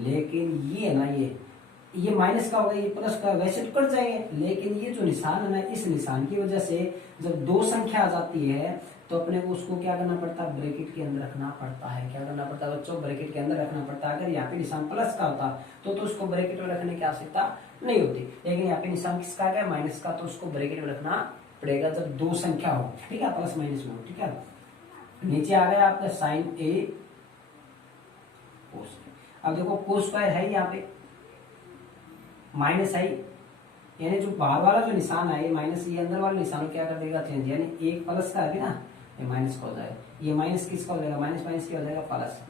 लेकिन ये है ना, ये माइनस का होगा, ये प्लस का, वैसे तो कट जाएंगे, लेकिन ये जो निशान है ना, इस निशान की वजह से जब दो संख्या आ जाती है तो अपने को उसको क्या करना पड़ता है, ब्रैकेट के अंदर रखना पड़ता है। क्या करना पड़ता है बच्चों, ब्रैकेट के अंदर रखना पड़ता है। अगर यहाँ पे निशान प्लस का होता तो उसको ब्रैकेट में रखने की आवश्यकता नहीं होती, लेकिन यहाँ पे निशान किसका क्या, माइनस का, तो उसको ब्रैकेट में रखना पड़ेगा जब दो संख्या हो, ठीक है, प्लस माइनस में हो, ठीक है। नीचे आ गया आपका साइन ए कोस। अब देखो कोस स्क्वायर है यहाँ पे, माइनस है, यानी जो बाहर वाला जो निशान है माइनस, ये अंदर वाला निशान क्या कर देगा, चेंज, यानी एक प्लस का है ना, ये माइनस का हो जाएगा, ये माइनस किसका हो जाएगा, माइनस माइनस क्या हो जाएगा, प्लस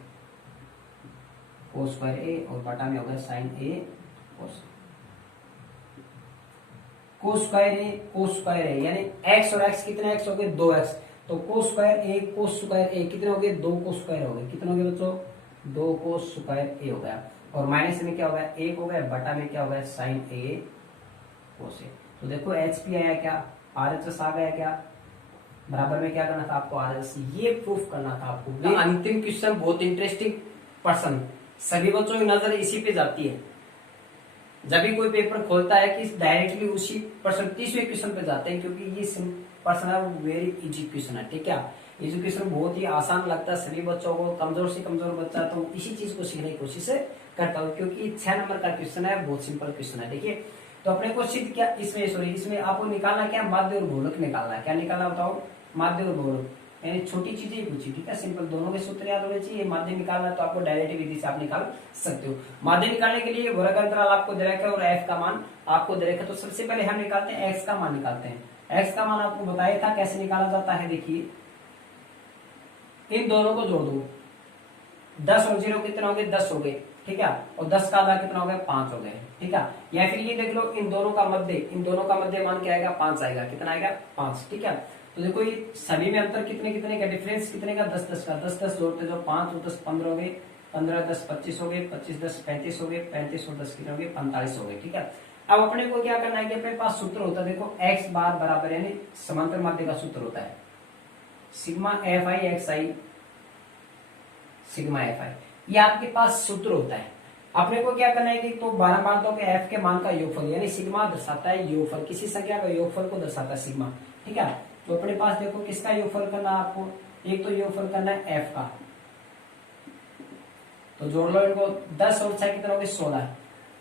कोस स्क्वायर ए, और बटा में होगा साइन ए कोस। कोस स्क्वायर ए यानी एक्स और एक्स, कितने एक्स हो गए, 2x, तो कोस स्क्वायर ए कितने हो गए, 2 कोस स्क्वायर हो गए, कितने हो गए बच्चों, 2 कोस स्क्वायर ए हो गया, और माइनस में क्या हो गया, 1 हो गया, बटा में क्या हो गया, साइन ए कोस ए। तो देखो एच पी आया क्या, RHS आ गया क्या, बराबर में क्या करना था आपको, RHS, ये प्रूफ करना था आपको। अंतिम क्वेश्चन बहुत इंटरेस्टिंग पर्सन, सभी बच्चों की नजर इसी पे जाती है, जब भी कोई पेपर खोलता है कि डायरेक्टली उसी पर्सन 30वें क्वेश्चन पे जाते हैं, क्योंकि ये पर्सन है वेरी इजी क्वेश्चन है, ठीक है। ये क्वेश्चन बहुत ही आसान लगता है सभी बच्चों को, कमजोर से कमजोर बच्चा तो इसी चीज को सीखने की कोशिश करता हूँ, क्योंकि 6 नंबर का क्वेश्चन है, बहुत सिंपल क्वेश्चन है। देखिए तो अपने को सिद्ध क्या, इसमें आपको निकालना क्या, माध्य और बहुलक निकालना है। क्या निकालना बताओ, माध्य और बहुलक, यानी छोटी चीजें ही पूछी, ठीक है, सिंपल, दोनों के सूत्र याद होने चाहिए। माध्य निकालना तो आपको डायरेक्ट विधि से आप निकाल सकते हो। माध्य निकालने के लिए वर्ग अंतराल आपको दे रखा है और f का मान आपको दे रखा है, तो सबसे पहले हम निकालते हैं x का मान निकालते हैं। x का मान आपको बताया था कैसे निकाला जाता है, देखिए इन दोनों को जोड़ दो, 10 और 0 कितना हो गए, 10 हो गए, ठीक है, और 10 का आधा कितना हो गया, 5 हो गए, ठीक है। या फिर ये देख लो इन दोनों का मध्य मान क्या आएगा, 5 आएगा, कितना आएगा, 5, ठीक है। तो देखो ये सभी में अंतर कितने कितने का, डिफरेंस कितने का, 10 का, 10 जोड़ते जो 5 और 10 15 हो गए, 15 10 25 हो गए, 25 10 35 हो गए, 35 और 10 कितने हो गए, 45 हो गए, ठीक है। अब अपने को क्या करना है कि अपने पास सूत्र होता है, देखो x बार बराबर यानी समांतर माध्य का सूत्र होता है sigma F I x I, sigma F I, ये आपके पास सूत्र होता है। अपने को क्या करना है कि तो 12 मानों के f के मान का योगफल, यानी सिग्मा दर्शाता है योगफल, किसी संख्या का योगफल को दर्शाता है सिग्मा, ठीक है। तो अपने पास देखो किसका योगफल करना है आपको, एक तो योगफल करना है f का, तो जोड़ लो इनको, 10 और 6 कितना हो गए,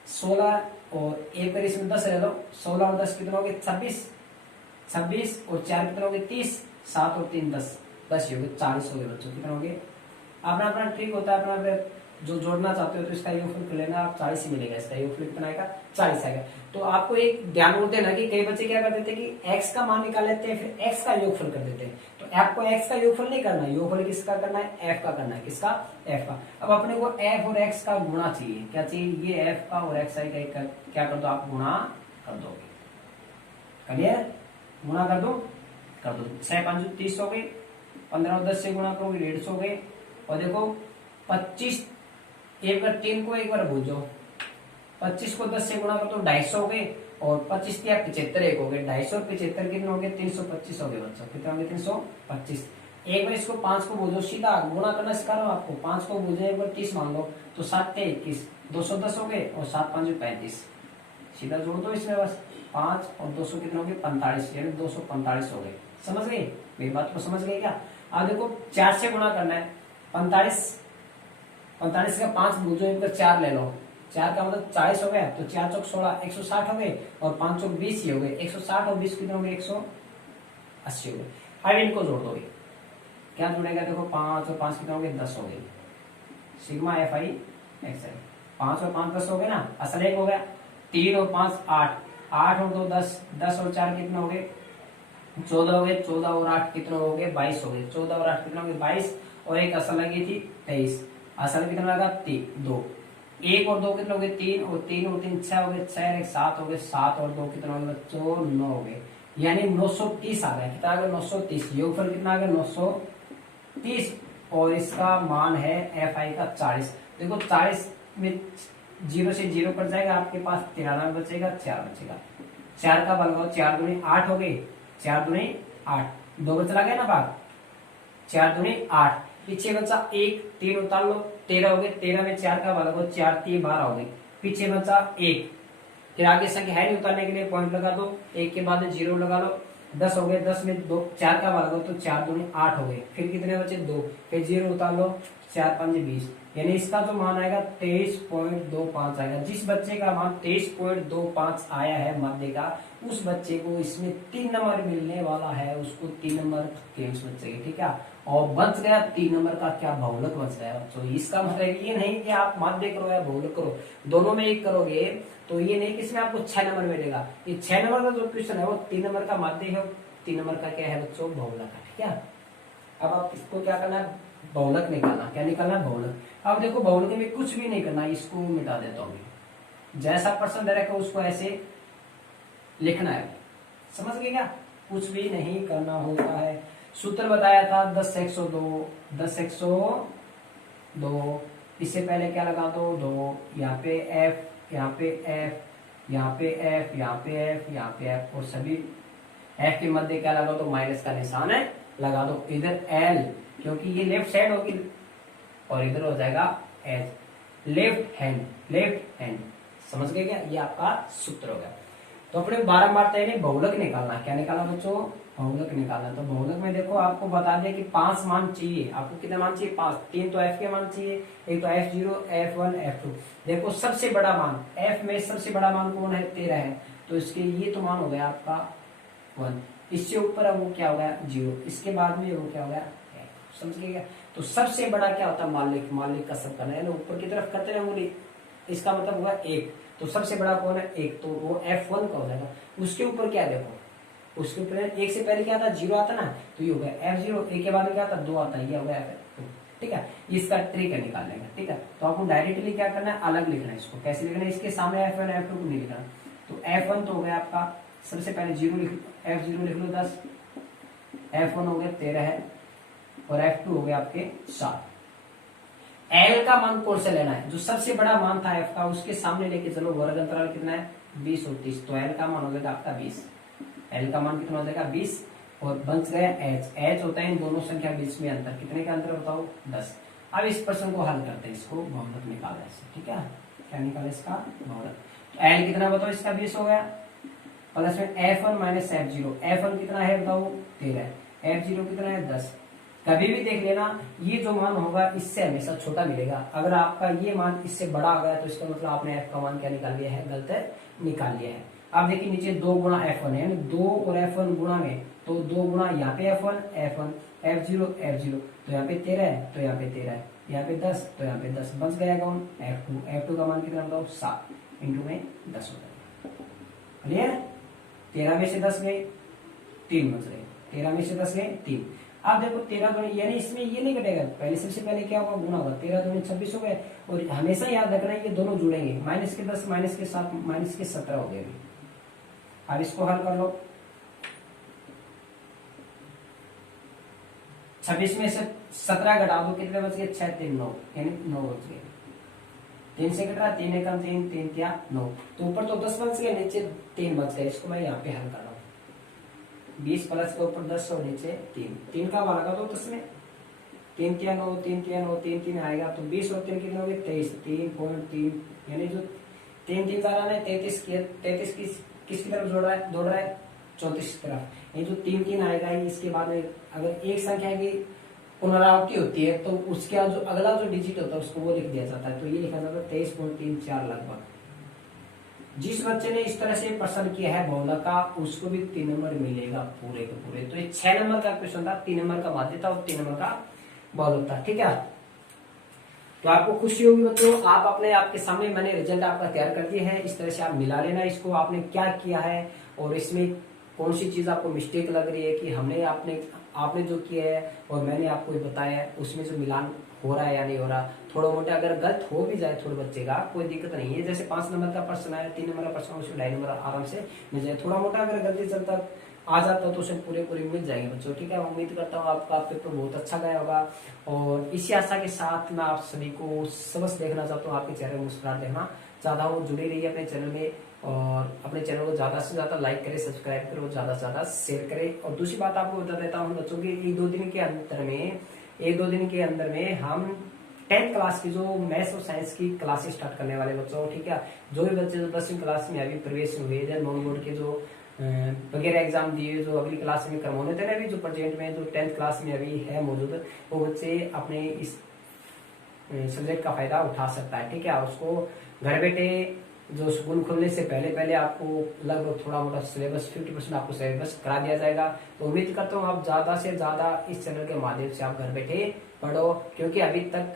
16 और एक बार इसमें 10 ले लो, 16 और 10 कितना हो गए, 26 और 4 कितना हो गए, 30, 7 और 3 10 10 हो गए, 40 हो गए बच्चों, कितना हो गए। अपना अपना ट्रिक होता है, अपना जो जोड़ना चाहते हो तो इसका योगफल कर लेना, आप 40 ही मिलेगा, इसका योगफल कितना आएगा, 40 आएगा। तो आपको एक ध्यान होते ना कि कई बच्चे क्या कर देते हैं कि x का मान निकाल लेते हैं, फिर x का योगफल कर देते हैं। तो आपको x का योगफल नहीं करना, योगफल किसका करना है, f का करना है, किसका, f का। अब अपने को f और x का गुणा चाहिए, क्या चाहिए, ये f का और x का क्या कर दो आप, गुणा कर दोगे, क्लियर, गुणा कर दो 6 5 30 हो गए, 15 और 10 से गुणा करोगे 150 हो गए, और देखो 25 एक बार 3 को एक बार भूल जाओ, 25 को 10 से गुणा कर तो 250 हो गए, और 25 या 75 एक हो गए, 250 और 75 कितने हो गए, 325 हो गए बच्चों, कितने हो गए, 325। एक बार इसको 5 को भूल जाओ, सीधा गुणा करना सिखा रहा हूं आपको, 5 को भूल जाए एक बार 30 मान लो, तो 7 × 21 210 हो गए, और 7 5 35, सीधा जोड़ दो इसमें बस, 5 और 200 कितने हो गए, 45, यानी 245 हो गए। समझ गए मेरी बात को, समझ गए क्या। अब देखो 4 से गुणा करना है, 45 का 5 भूल जाओ, एक बार 4 ले लो, 4 का मतलब 40 हो गया, तो 4 चौक 16 160 हो गए, और 5 चौक 20 ही हो गए, 160 और 20 कितने हो गए, 180 हो गए। अब इनको जोड़ दोगे, क्या जुड़ेगा, देखो 5 और 5 कितने हो गए, 10 हो गए, सिग्मा एफ आई एक्स आई, 5 और 5 10 हो गए ना, असल एक हो गया, 3 और 5 8, 8 और 2 10, 10 और 4 कितने हो गए, 14 हो गए, 14 और 8 कितने हो गए, 22 हो गए, 14 और 8 कितने हो गए, 22, और एक असल लगी थी 23, असल कितना लगा 2, 1 और 2 कितने हो गए, 3 और 3 6 हो गए, 6 और 1 7 हो गए, 7 और 2 कितने हो गए बच्चों, 9 हो गए, यानी 930 आ गया, कितना आ गया, 930, योगफल कितना आ गया, 930, और इसका मान है एफ आई का 40। देखो 40 में 0 से 0 कट जाएगा, आपके पास 93 बचेगा, 4 बचेगा, 4 का बल लगाओ, 4 दूनी 8 हो गए, 4 दूनी 8, 2 बचला गया ना भाग, 4 दूनी 8, पीछे बचा 1, 3 उतार लो, 13 हो गए, 13 में 4 का बल लगाओ, 4 3 12 हो गए, पीछे बचा 1, फिर आगे संख्या है नहीं उतारने के लिए पॉइंट लगा दो, 1 के बाद 0 लगा लो, 10 हो गए, 10 में 2 4 का भाग दो तो 4 दूनी 8 हो गए, फिर कितने बचे 2, फिर 0 उतार लो, 4 5 20, यानी इसका जो मान आएगा 23.25 आएगा। जिस बच्चे का मान 23.25 आया है मध्य का, उस बच्चे को इसमें 3 नंबर मिलने वाला है, उसको 3 नंबर गेम्स बच जाएगी, ठीक है। और बच गया 3 नंबर का क्या बहुलक बच गया बच्चों। इसका मतलब ये नहीं कि आप माध्य करो या बहुलक करो, दोनों में एक करोगे तो ये नहीं कि इसमें आपको 6 नंबर मिलेगा। ये 6 नंबर का जो क्वेश्चन है वो 3 नंबर का माध्य है, 3 नंबर का क्या है बच्चों बहुलक है, ठीक है। अब आप इसको क्या करना है, बहुलक निकालना, क्या निकालना है बहुलक। अब देखो बहुलक में कुछ भी नहीं करना, इसको मिटा देता हूँ, जैसा प्रश्न दे रखा उसको ऐसे लिखना है, समझ गए क्या, कुछ भी नहीं करना होता है। सूत्र बताया था 10 102, 10 102, इससे पहले क्या लगा दो 2, यहाँ पे F, यहाँ पे F, यहाँ पे F, यहाँ पे F, यहाँ पे F, और सभी F के मध्य क्या लगा दो, माइनस का निशान है लगा दो। इधर L, क्योंकि ये लेफ्ट साइड होगी, और इधर हो जाएगा H, लेफ्ट हैंड, समझ गए क्या, ये आपका सूत्र हो गया। तो अपने बारंबार तय बहुलक निकालना, क्या निकालना बच्चों, बहुलक निकालना। तो बहुलक में देखो आपको बता दें कि 5 मान चाहिए, आपको कितने मान चाहिए, 5, 3 तो F के मान चाहिए, एक तो F0, F1, F2। देखो सबसे बड़ा मान F में सबसे बड़ा मान कौन है, 13 है, तो इसके ये तो मान हो गया आपका 1, इससे ऊपर वो क्या हो गया 0, इसके बाद में वो क्या हो गया, समझ गए। तो सबसे बड़ा क्या होता है, मालिक का सब करना है, ऊपर की तरफ करते रहे, इसका मतलब हुआ 1, तो सबसे बड़ा कौन है 1, तो वो F1 का हो जाएगा। उसके ऊपर क्या देखो, उसके ऊपर 1 से पहले क्या था 0 आता ना, तो ये हो गया F0, 1 के बाद क्या आता 2 आता है, ये हो गया F2, ठीक है। इसका ट्रिक है निकालने का, ठीक है। तो आपको डायरेक्टली क्या करना है, अलग लिखना है, इसको कैसे लिखना है, इसके सामने F1 F2 को नहीं लिखना। तो F1 तो हो गया आपका, सबसे पहले 0 लिख, F0 लिख लो 10, F1 हो गया 13 है, और F2 हो गया आपके 7। L का मान कौन से लेना है, जो सबसे बड़ा मान था F का, उसके सामने लेके चलो, वर्ग अंतराल कितना है 20 और 30, तो L का मान हो जाएगा आपका 20, L का मान कितना हो जाएगा 20, और बच गया H होता है इन दोनों संख्या के बीच में अंतर, कितने का अंतर बताओ 10। अब इस प्रश्न को हल करते हैं, इसको बहुलक निकालना है, ठीक है, क्या निकाले इसका बहुलक। तो L कितना बताओ, इसका 20 हो गया, प्लस में F1 माइनस F0, F1 कितना है बताओ 13, F0 कितना है 10। कभी भी देख लेना, ये जो मान होगा इससे हमेशा छोटा मिलेगा। अगर आपका ये मान इससे बड़ा आ गया तो इसका मतलब आपने F का मान क्या निकाल लिया है, गलत निकाल लिया है। अब देखिए नीचे 2 गुणा F1 है, 2 और F1 गुणा में, तो 2 गुणा यहाँ पे F1 F0, तो यहाँ पे 13 है, तो यहाँ पे 13 है, यहाँ पे 10, तो यहाँ पे 10, बच गया कौन F2 का मान कितना बताओ 7, इंटू में 10 हो जाएगा, क्लियर। 13 में से 10 गए 3 बच गए, 13 में से 10 गए 3। आप देखो 13 दूनी, यानी इसमें ये नहीं कटेगा, पहले सबसे पहले क्या होगा गुना होगा, 13 दूनी 26 हो गए, और हमेशा याद रखना ये दोनों जुड़ेंगे, माइनस के 10 माइनस के 7 माइनस के 17 हो गए। अब इसको हल कर लो, 26 में से 17 घटा दो, कितने बच गए 6 3 9, यानी 9 बच गए। 3 से कट रहा, 3 एकम 3, 3 क्या 9, तो ऊपर तो 10 बच गए, नीचे 3 बच गए। इसको मैं यहाँ पे हल कर रहा हूँ, 20 प्लस के ऊपर 10 और नीचे 3 का भागा दो 10 में, 3 क्या 9, 3 क्या 9, 3 3 आएगा, तो 20 और 3 कितने हो गए 23, 3.3, यानी जो 3 3 का रहा है 33 किसकी तरफ दौड़ रहा है 34 की तरफ। ये जो 3 3 आएगा, इसके बाद में अगर एक संख्या की पुनरावृत्ति होती है तो उसका जो अगला जो डिजिट होता है उसको वो लिख दिया जाता है, तो ये लिखा जाता है 23.34 लगभग। जिस बच्चे ने इस तरह से प्रश्न किया है बहुलक का, उसको भी 3 नंबर मिलेगा पूरे के पूरे। तो ये 6 नंबर का क्वेश्चन था, 3 नंबर का माध्य था और 3 नंबर का बहुलक था, ठीक है। तो आपको खुशी होगी बच्चों, आप अपने आपके सामने मैंने रिजल्ट आपका तैयार कर दिया है, इस तरह से आप मिला लेना इसको, आपने क्या किया है और इसमें कौन सी चीज आपको मिस्टेक लग रही है कि हमने आपने जो किया है और मैंने आपको बताया है उसमें जो मिलान हो रहा है या नहीं हो रहा। थोड़ा मोटा अगर गलत हो भी जाए थोड़े बच्चे का कोई दिक्कत नहीं है, जैसे 5 नंबर का प्रश्न आया, 3 नंबर का प्रश्न उसमें 2.5 नंबर आराम से मिल जाए। थोड़ा मोटा अगर गलती चलता आ जाता तो उसे पूरे मिल जाएंगे बच्चों, ठीक है। उम्मीद करता हूँ आपका पेपर बहुत अच्छा गया होगा, और इसी आशा के साथ मैं आप सभी को सबक देखना चाहता हूँ, आपके चेहरे में मुस्कुराहट देखना चाहता हूँ। जुड़े रहिए अपने चैनल में, और अपने चैनल को ज्यादा से ज्यादा लाइक करें, सब्सक्राइब करें और ज्यादा से ज्यादा शेयर करें। और दूसरी बात आपको बता देता हूँ बच्चों की, एक दो दिन के अंदर में हम 10th क्लास की जो मैथ्स और साइंस की क्लासेस स्टार्ट करने वाले बच्चों, ठीक है, जो भी बच्चे जो 10वीं क्लास में अभी प्रवेश हुए या नॉन बोर्ड के जो वगैरह एग्जाम दिए, जो अगली क्लास में करवाने थे ना, अभी जो प्रेजेंट में जो 10th क्लास में अभी है मौजूद, वो बच्चे अपने इस सब्जेक्ट का फायदा उठा सकता है, ठीक है। उसको घर बैठे जो स्कूल खुलने से पहले पहले आपको लगभग थोड़ा मोटा सिलेबस 50% आपको सिलेबस करा दिया जाएगा। तो उम्मीद करता हूँ आप ज्यादा से ज्यादा इस चैनल के माध्यम से आप घर बैठे पढ़ो, क्योंकि अभी तक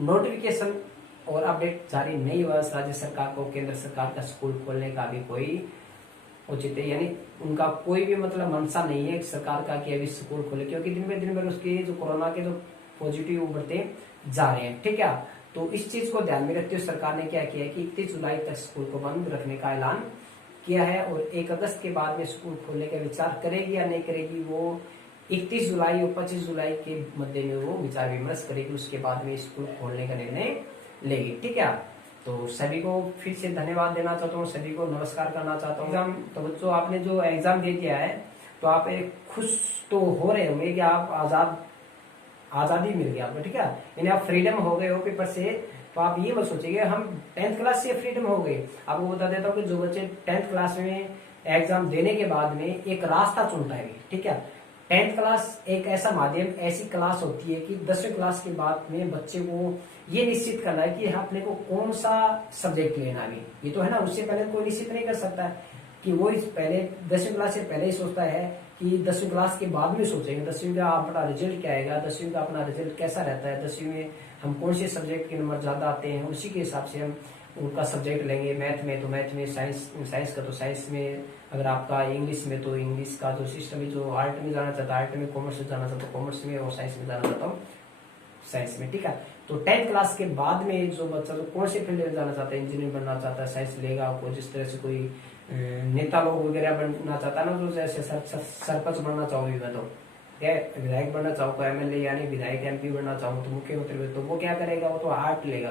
नोटिफिकेशन और अपडेट जारी नहीं हुआ राज्य सरकार को, केंद्र सरकार का स्कूल खोलने का अभी कोई उचित है, यानी उनका कोई भी मतलब मंशा नहीं है सरकार का कि अभी स्कूल खोले, क्योंकि दिन भर उसके जो कोरोना के जो पॉजिटिव उभरते जा रहे हैं, ठीक है। तो इस चीज को ध्यान में रखते हुए सरकार ने क्या किया है कि 31 जुलाई तक स्कूल को बंद रखने का ऐलान किया है, और 1 अगस्त के बाद में स्कूल खोलने का विचार करेगी या नहीं करेगी, वो 31 जुलाई और 25 जुलाई के मध्य में वो विचार विमर्श करेगी, उसके बाद में स्कूल खोलने का निर्णय लेगी, ठीक है। तो सभी को फिर से धन्यवाद देना चाहता हूँ, सभी को नमस्कार करना चाहता हूँ। एग्जाम तो बच्चों आपने जो एग्जाम दे दिया है, तो आप एक खुश तो हो रहे होंगे कि आप आजादी मिल गई आपको, ठीक है, यानी आप फ्रीडम हो गए हो पेपर से। तो आप ये मत सोचिए हम 10th क्लास से फ्रीडम हो गए। आपको बता देता हूँ कि जो बच्चे 10th क्लास में एग्जाम देने के बाद में एक रास्ता चुनता है, ठीक है। 10th क्लास एक ऐसा माध्यम, ऐसी क्लास होती है कि 10वीं क्लास के बाद में बच्चे को ये निश्चित करना है कि अपने को कौन सा सब्जेक्ट लेना है। ये तो है ना, उससे पहले कोई निश्चित नहीं कर सकता कि वो इस पहले 10वीं क्लास से पहले ही सोचता है कि 10वीं क्लास के बाद में सोचेंगे 10वीं का अपना रिजल्ट क्या आएगा, 10वीं का अपना रिजल्ट कैसा रहता है, 10वीं में हम कौन से सब्जेक्ट के नंबर ज्यादा आते हैं, उसी के हिसाब से हम उनका सब्जेक्ट लेंगे। मैथ में तो मैथ में, साइंस का तो साइंस में, अगर आपका इंग्लिश में तो इंग्लिश का जो सिस्टम है, जो आर्ट में जाना चाहता है आर्ट में, कॉमर्स में जाना चाहता है कॉमर्स में, और साइंस में जाना चाहता हूँ साइंस में, ठीक है। तो 10th क्लास के बाद में जो बच्चा जो कौन से फील्ड में जाना चाहता है, इंजीनियर बनना चाहता है साइंस लेगा, कोई जिस तरह से कोई नेता लोग वगैरह बनना चाहता है ना, जो जैसे सरपंच बनना चाहोगे मैं तो विधायक बनना चाहूँ, एमएलए यानी विधायक, एमपी बनना चाहूँ, तो मुख्यमंत्री, तो वो क्या करेगा, वो तो आर्ट लेगा।